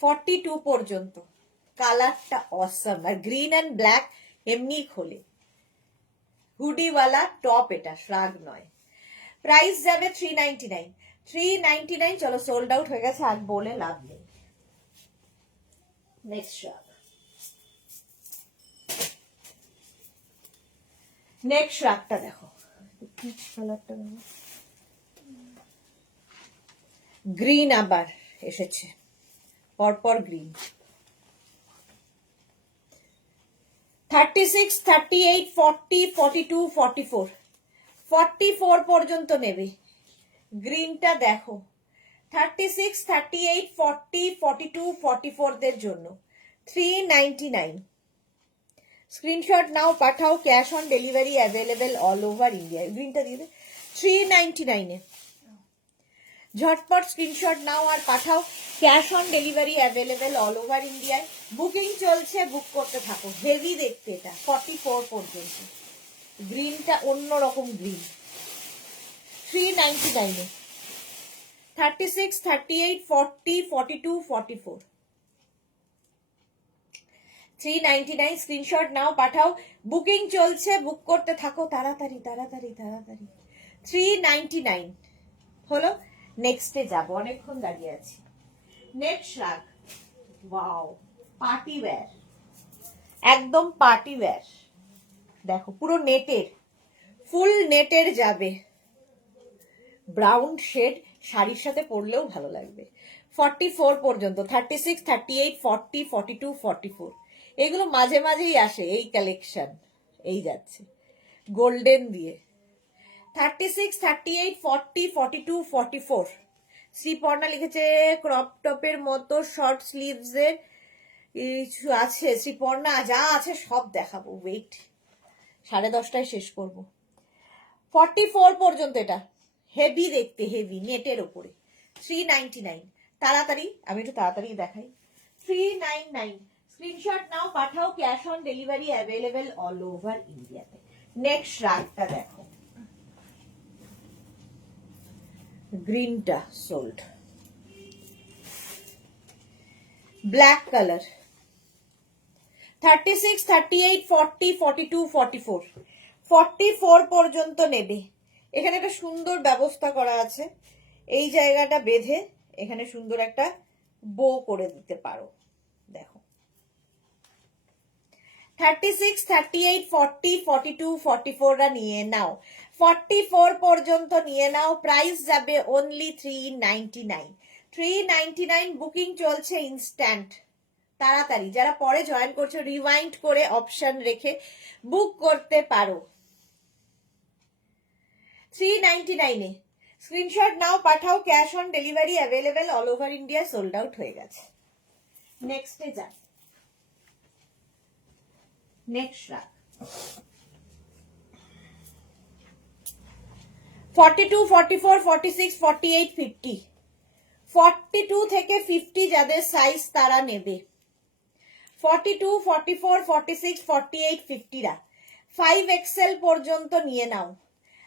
42 পর্যন্ত, কালারটা অসাম, আর গ্রিন অ্যান্ড ব্ল্যাক এমনি খোলে। হুডিওয়ালা টপ, এটা শ্রাগ নয়। প্রাইস যাবে 399, 399। চলো সোল্ড আউট হয়ে গেছে, আর বলে লাভ নেই। নেক্সট শ্রাগ, নেক্সট শ্রাগটা দেখো, কালারটা গ্রিন আবার এসেছে, পরপর গ্রিন। 36, 38, 40, 42, 44, 44 পর্যন্ত নেবে। গ্রিনটা দেখো, 36, 38, 40, 42, 44 দের জন্য 399। স্ক্রিনশট নাও, পাঠাও, cash on delivery available all over India. গ্রিনটা দিয়ে দে। 399 ঝটপট স্ক্রিনশট নাও আর পাঠাও, cash on delivery available all over ইন্ডিয়ায়। বুকিং চলছে, বুক করতে থাকো। হেভি দেখতে এটা, 44 পর্যন্ত। গ্রিনটা অন্যরকম গ্রিন। 399 36, 38, 40, 42, 44 399। স্ক্রিনশট নাও, পাঠাও, বুকিং চলছে, বুক করতে থাকো তাড়াতাড়ি তাড়াতাড়ি তাড়াতাড়ি। 399 হলো। নেক্সটে যাব, অনেকক্ষণ দাঁড়িয়ে আছি। নেক্সট শ্রাগ, ওয়াও, পার্টি ওয়্যার, একদম পার্টি ওয়্যার। দেখো পুরো নেটের, ফুল নেটের যাবে, ব্রাউন শেড, শাড়ির সাথে পরলেও ভালো লাগবে। 44 পর্যন্ত, 36, 38, 40, 42, 44 এগুলো মাঝে মাঝেই আসে এই কালেকশন। এই যাচ্ছে গোল্ডেন দিয়ে। 36, 38, 40, 42, 44 শ্রীপর্ণা লিখেছে ক্রপ টপের মতো শর্ট স্লিভস এর কিছু আছে। শ্রীপর্ণা যা আছে সব দেখাবো, ওয়েট, 10:30 শেষ করব। 44 পর্যন্ত এটা হেভি দেখতে, হেভি নেটের ওপরে। 399 তাড়াতাড়ি, আমি একটু তাড়াতাড়ি দেখাই। 399 স্ক্রিনশট নাও, পাঠাও, cash on delivery available all over ইন্ডিয়াতে। নেক্সট রাগটা দেখো, গ্রিনটা সোল্ড, ব্ল্যাক কালার। 36, 38, 40, 42, 44 44 পর্যন্ত নেবে। এখানে একটা সুন্দর ব্যবস্থা করা আছে, এই জায়গাটা বেঁধে এখানে সুন্দর একটা বো করে দিতে পারো। দেখো 36, 38, 40, 42, 44 রা নিয়ে নাও। 44 পর্যন্ত নিয়ে নাও। প্রাইস যাবে অনলি 399। 399 বুকিং চলছে ইনস্ট্যান্ট। তাড়াতাড়ি যারা পরে জয়েন করছো, রিওয়াইন্ড করে অপশন রেখে বুক করতে পারো। 399 স্ক্রিনশট নাও, পাঠাও, cash on delivery available all over India. Sold out হয়ে গেছে। নেক্সটে যান। নেক্সট রাগ 42, 44, 46, 48, 50 42 থেকে 50 যাদের সাইজ তারা নেবে। 42, 44, 46, 48, 50 রা 5XL পর্যন্ত নিয়ে নাও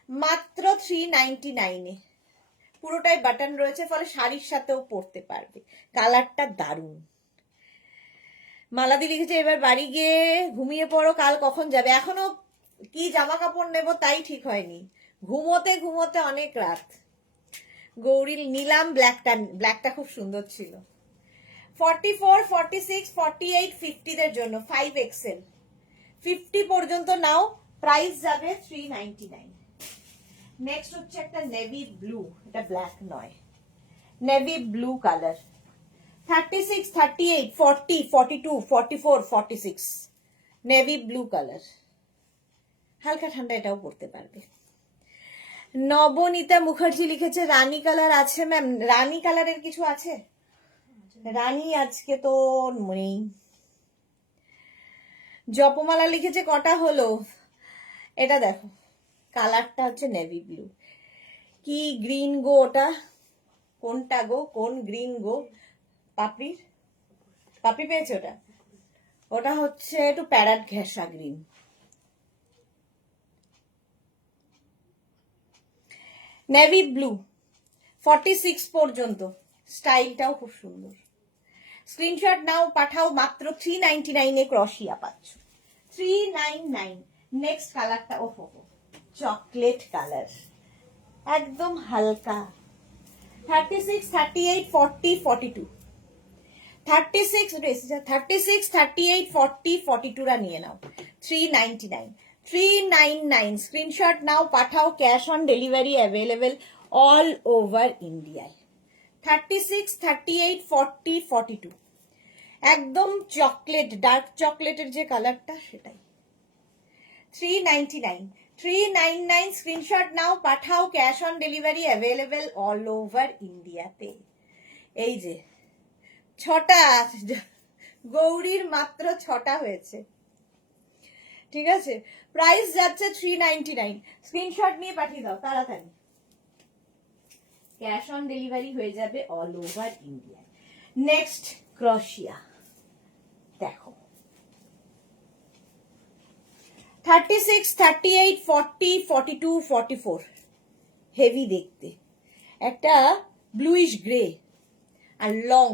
মাত্র 399 পুরোটাই বাটন রয়েছে, ফলে শাড়ির সাথেও পরতে পারবে। কালারটা দারুণ। মালাদি লিখেছে এবার বাড়ি গিয়ে ঘুমিয়ে পড়ো, কাল কখন যাবে? এখনো কি জামা কাপড় নেবো তাই ঠিক হয়নি, ঘুমোতে ঘুমোতে অনেক রাত। গৌরী নিলাম ব্ল্যাকটা, ব্ল্যাকটা খুব সুন্দর ছিল। 44, 46, 48, 50 দের জন্য 5XL 50 পর্যন্ত নাও। প্রাইস যাবে 399। নেক্সট হচ্ছে একটা নেভি ব্লু, এটা ব্ল্যাক নয়, navy blue colour. 36, 38, 40, 42, 44, 46 navy blue colour. হালকা ঠান্ডা এটাও পরতে পারবে। নবনীতা মুখার্জি লিখেছে রানী কালার আছে ম্যাম। রানী কালারের কিছু আছে? রানী আজকে তো নেই। জপমালা লিখেছে কটা হলো? এটা দেখো, কালারটা হচ্ছে নেভি ব্লু। কি গ্রিন গো ওটা? কোনটা গো? কোন গ্রিন গো? পাপড়ির পাপড়ি পেয়েছে ওটা? ওটা হচ্ছে একটু প্যারাট ঘেঁষা গ্রিন। নেভি ব্লু 46 পর্যন্ত, স্টাইলটাও খুব সুন্দর। স্ক্রিনশট নাও, পাঠাও, মাত্র 399 ক্রসিয়া পাচ্ছ। 399। নেক্সট কালারটা, ওহো চকলেট কালার, একদম হালকা। 36, 38, 40, 42 36, 36, 38, 40, 42 রা নিয়ে নাও। 399। 399 স্ক্রিনশট নাও, পাঠাও, cash on delivery available all over ইন্ডিয়ায়। 36, 38, 40, 42 একদম চকলেট, ডার্ক চকলেটের যে কালারটা সেটাই। 399। 399 স্ক্রিনশট নাও, পাঠাও, cash on delivery available all over ইন্ডিয়াতে। এই যে 6টা, গৌরীর মাত্র 6টা হয়েছে, ঠিক আছে। প্রাইস যাচ্ছে 399। স্ক্রিনশট নিয়ে পাঠিয়ে দাও তাড়াতাড়ি, ক্যাশ অন ডেলিভারি হয়ে যাবে অল ওভার ইন্ডিয়া। নেক্সট ক্রোশিয়া দেখো, 36, 38, 40, 42, 44, হেভি দেখতে, একটা ব্লুইশ গ্রে আর লং,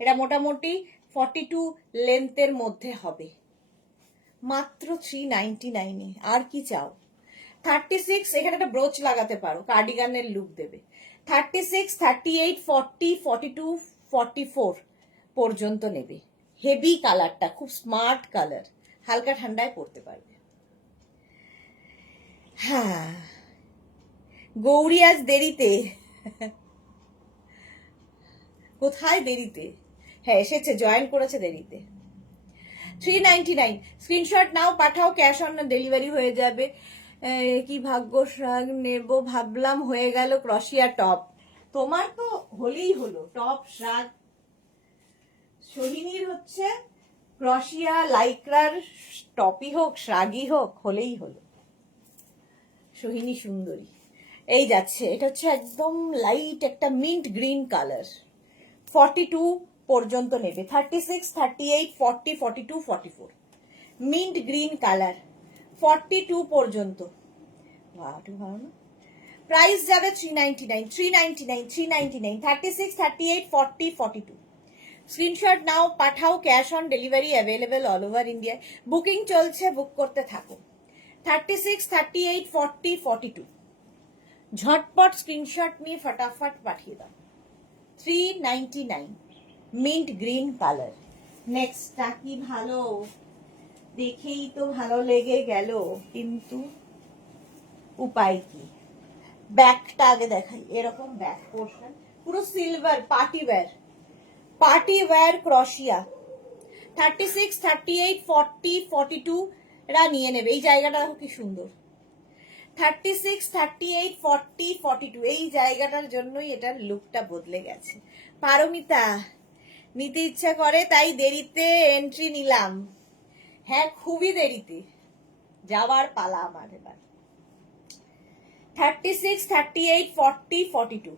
এটা মোটামুটি 42 লেন্থের মধ্যে হবে, মাত্র 399 আর কি চাও। 36, এখানে একটা ব্রোচ লাগাতে পারো, কার্ডিগানের লুক দেবে। 36, 38, 40, 42, 44 পর্যন্ত নেবে। হেভি কালারটা, খুব স্মার্ট কালার, হালকা ঠান্ডায় পড়তে পারবে। হ্যাঁ, গৌরী আজ দেরিতে, কোথায় দেরিতে, হ্যাঁ এসেছে, জয়েন করেছে দেরিতে। 399, স্ক্রিনশট নাও, পাঠাও, ক্যাশ অন ডেলিভারি হয়ে যাবে। কি ভাগ্য শাক নেব ভাবলাম, হয়ে গেল ক্রোশিয়া টপ। তোমার তো হলেই হলো টপ শাক, সোহিনীর হচ্ছে ক্রোশিয়া লাইক্রার টপই হোক শাগই হোক, হলেই হলো। সোহিনী সুন্দরী এই যাচ্ছে, এটা হচ্ছে একদম লাইট একটা মিন্ট গ্রিন কালার, 42 পর্যন্ত নেবে। 36, 38, 40, 42, 44 মিন্ট গ্রিন কালার, 42 পর্যন্ত। প্রাইস যাবে 399, 399, 399, 36, 38, 40, 42। স্ক্রিনশট নাও, পাঠাও, cash on delivery available all over India. Booking চলছে, বুক করতে থাকো। 36, 38, 40, 42 ঝটপট স্ক্রিনশট নিয়ে ফটাফট পাঠিয়ে দাও। 399 মিন্ট গ্রিন কালার। নেক্সটটা কি ভালো, দেখেই তো ভালো লেগে গেল, কিন্তু উপায় কি। ব্যাকটা আগে দেখাই, এরকম ব্যাক পোর্শন পুরো সিলভার, পার্টি ওয়্যার ক্রোশিয়া। 36, 38, 40, 42 এরা নিয়ে নেবে। এই জায়গাটা দেখো কি সুন্দর, 36, 38, 40, 42 এই জায়গাটার জন্যই এটার লুকটা বদলে গেছে। পারমিতা নিতে ইচ্ছা করে তাই দেরিতে এন্ট্রি নিলাম, হ্যাঁ খুবই দেরিতে, যাওয়ার পালা আমার এবার। 36, 38, 40, 42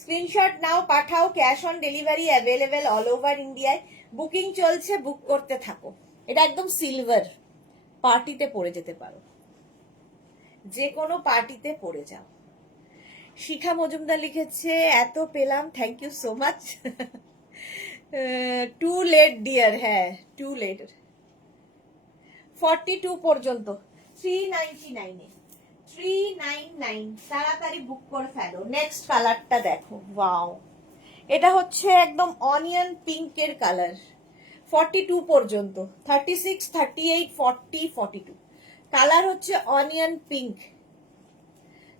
স্ক্রিনশট নাও, পাঠাও, cash on delivery available all over ইন্ডিয়ায়। বুকিং চলছে, বুক করতে থাকো। এটা একদম সিলভার, পার্টিতে পরে যেতে পারো, যে কোনো পার্টিতে পরে যাও। শিখা মজুমদার লিখেছে এত পেলাম, thank you so much. Too late dear, হ্যাঁ টু লেট। 42 পর্যন্ত 399 399, তাড়াতাড়ি বুক করে ফেলো। নেক্সট কালারটা দেখো, ওয়াও, এটা হচ্ছে একদম অনিয়ন পিঙ্কের কালার, 42 পর্যন্ত। 36, 38, 40, 42 কালার হচ্ছে অনিয়ন পিঙ্ক।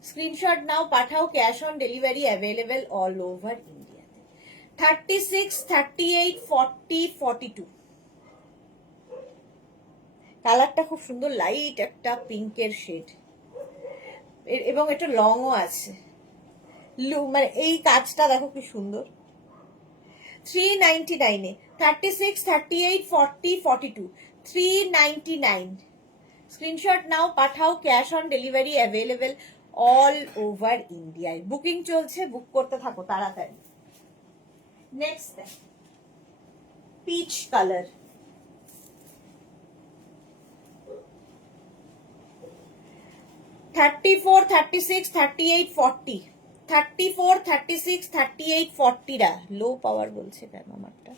স্ক্রিনশট নাও, পাঠাও, cash on delivery available all over ইন্ডিয়াতে। 36, 38, 40, 42 কালারটা খুব সুন্দর, লাইট একটা পিঙ্কের শেড, এবং এটা লংও আছে, মানে এই কাজটা দেখো কি সুন্দর। 399 36, 38, 40, 42 399। স্ক্রিনশট নাও, পাঠাও, cash on delivery available all over ইন্ডিয়ায়। বুকিং চলছে, বুক করতে থাকো তাড়াতাড়ি। নেক্সট পিচ কালার, 34, 36, 38, 40 34, 36, 38, 40 রা লো পাওয়ার বলছে কেন আমারটা,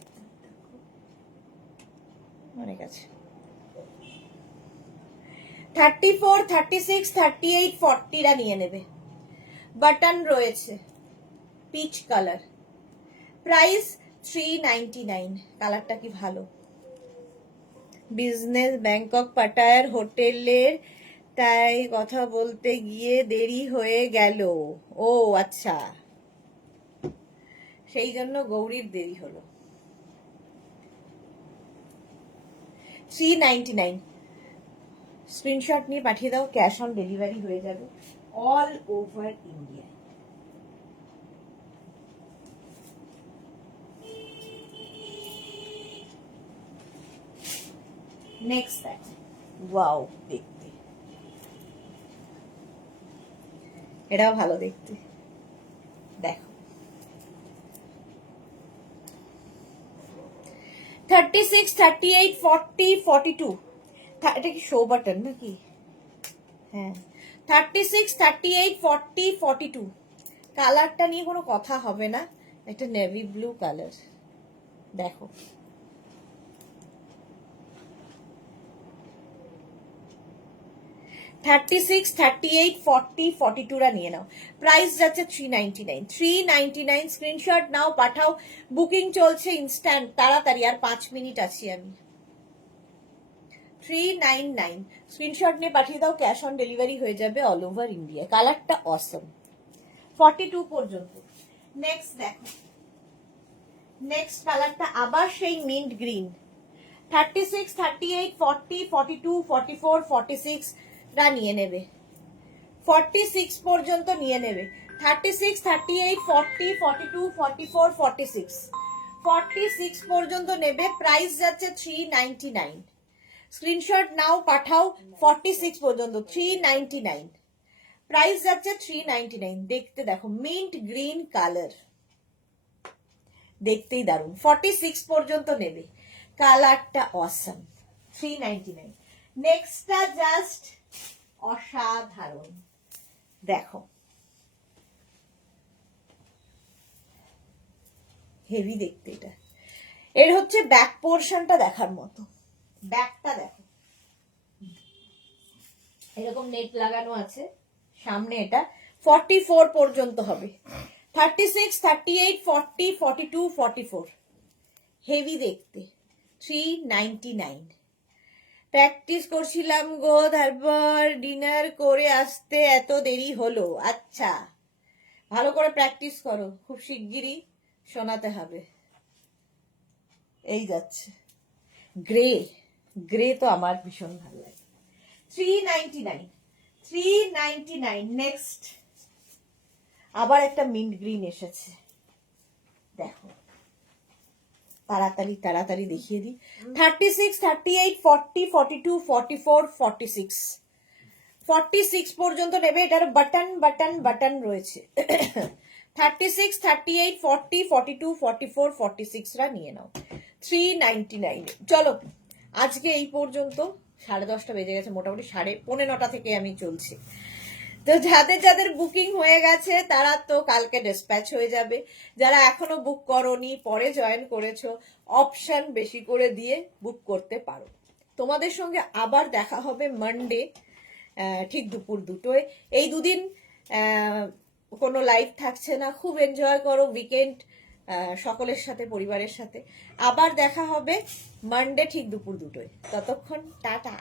অনেক আছে। 34, 36, 38, 40 রা নিয়ে নেবে। বাটন রয়েছে, পিচ কালার, প্রাইস 399। কালারটা কি ভালো, বিজনেস ব্যাংকক পাটায়ার হোটেলের, তাই কথা বলতে গিয়ে দেরি হয়ে গেল। ও আচ্ছা, সেই জন্য গৌরীর দেরি হলো। 399 স্ক্রিনশট নিয়ে পাঠিয়ে দাও, ক্যাশ অন ডেলিভারি হয়ে যাবে all over India. Next that, wow দেখতে, এটাও ভালো দেখতে, দেখো 36, 38, 40, 42, এটা কি শো বাটন নাকি? হ্যাঁ, 36, 38, 40, 42, কালারটা নিয়ে কোনো কথা হবে না, একটা নেভি ব্লু কালার, দেখো 36, 38, 40, 42 রা নিয়ে নাও। প্রাইস যাচ্ছে 399, 399। স্ক্রিনশট নাও, পাঠাও, বুকিং চলছে ইনস্ট্যান্ট, তাড়াতাড়ি, আর 5 মিনিট আছি আমি। 399 স্ক্রিনশট নিয়ে পাঠিয়ে দাও, ক্যাশ অন ডেলিভারি হয়ে যাবে অল ওভার ইন্ডিয়া। কালারটা অসম, 42 পর্যন্ত। নেক্সট দেখো, নেক্সট কালারটা আবার সেই মিন্ট গ্রিন, 36, 38, 40, 42, 44, 46 রা নিয়ে নেবে, 46 পর্যন্ত নিয়ে নেবে, 36, 38, 40, 42, 44, 46, 46 পর্যন্ত নেবে। প্রাইস যাচ্ছে 399। স্ক্রিনশট নাও, পাঠাও, 46 পর্যন্ত 399, প্রাইস যাচ্ছে 399। দেখতে দেখো, মিন্ট গ্রিন কালার, দেখতেই দারুন, 46 পর্যন্ত নেবে, কালারটা অসাম, 399। নেক্সটটা জাস্ট অসাধারণ, দেখো হেভি দেখতে এটা। এর হচ্ছে ব্যাক পোর্শনটা দেখার মতো, ব্যাকটা দেখো, এরকম নেট লাগানো আছে সামনে, এটা 44 পর্যন্ত হবে, 36, 38, 40, 42, 44, হেভি দেখতে, 399। প্র্যাকটিস করছিলাম গো, তারপর ডিনার করে আসতে এত দেরি হলো। আচ্ছা, ভালো করে প্র্যাকটিস করো, খুব শিগগিরই শোনাতে হবে। এই যাচ্ছে গ্রে, গ্রে তো আমার ভীষণ ভালো লাগে, 399, 399। নেক্সট আবার একটা মিন্ট গ্রিন এসেছে, দেখো তাড়াতাড়ি তাড়াতাড়ি দেখিয়ে দিই, 36, 38, 40, 42, 44, 46, 46 পর্যন্ত নেবে। এটার বাটন বাটন বাটন রয়েছে, 36, 38, 40, 42, 44, 46 রা নিয়ে নাও, 399। চলো আজকে এই পর্যন্ত, 10:30 বেজে গেছে, মোটামুটি 9:30 থেকে আমি চলছি। তো যাদের যাদের বুকিং হয়ে গেছে তারা তো কালকে ডিসপ্যাচ হয়ে যাবে, যারা এখনো বুক করোনি, পরে জয়েন করেছো, অপশন বেশি করে দিয়ে বুক করতে পারো। তোমাদের সঙ্গে আবার দেখা হবে মানডে ঠিক দুপুর 2টোয়। এই দুদিন কোনো লাইভ থাকছে না, খুব এনজয় করো উইকেন্ড সকলের সাথে, পরিবারের সাথে। আবার দেখা হবে মানডে ঠিক দুপুর 2টোয়, ততক্ষণ টাটা।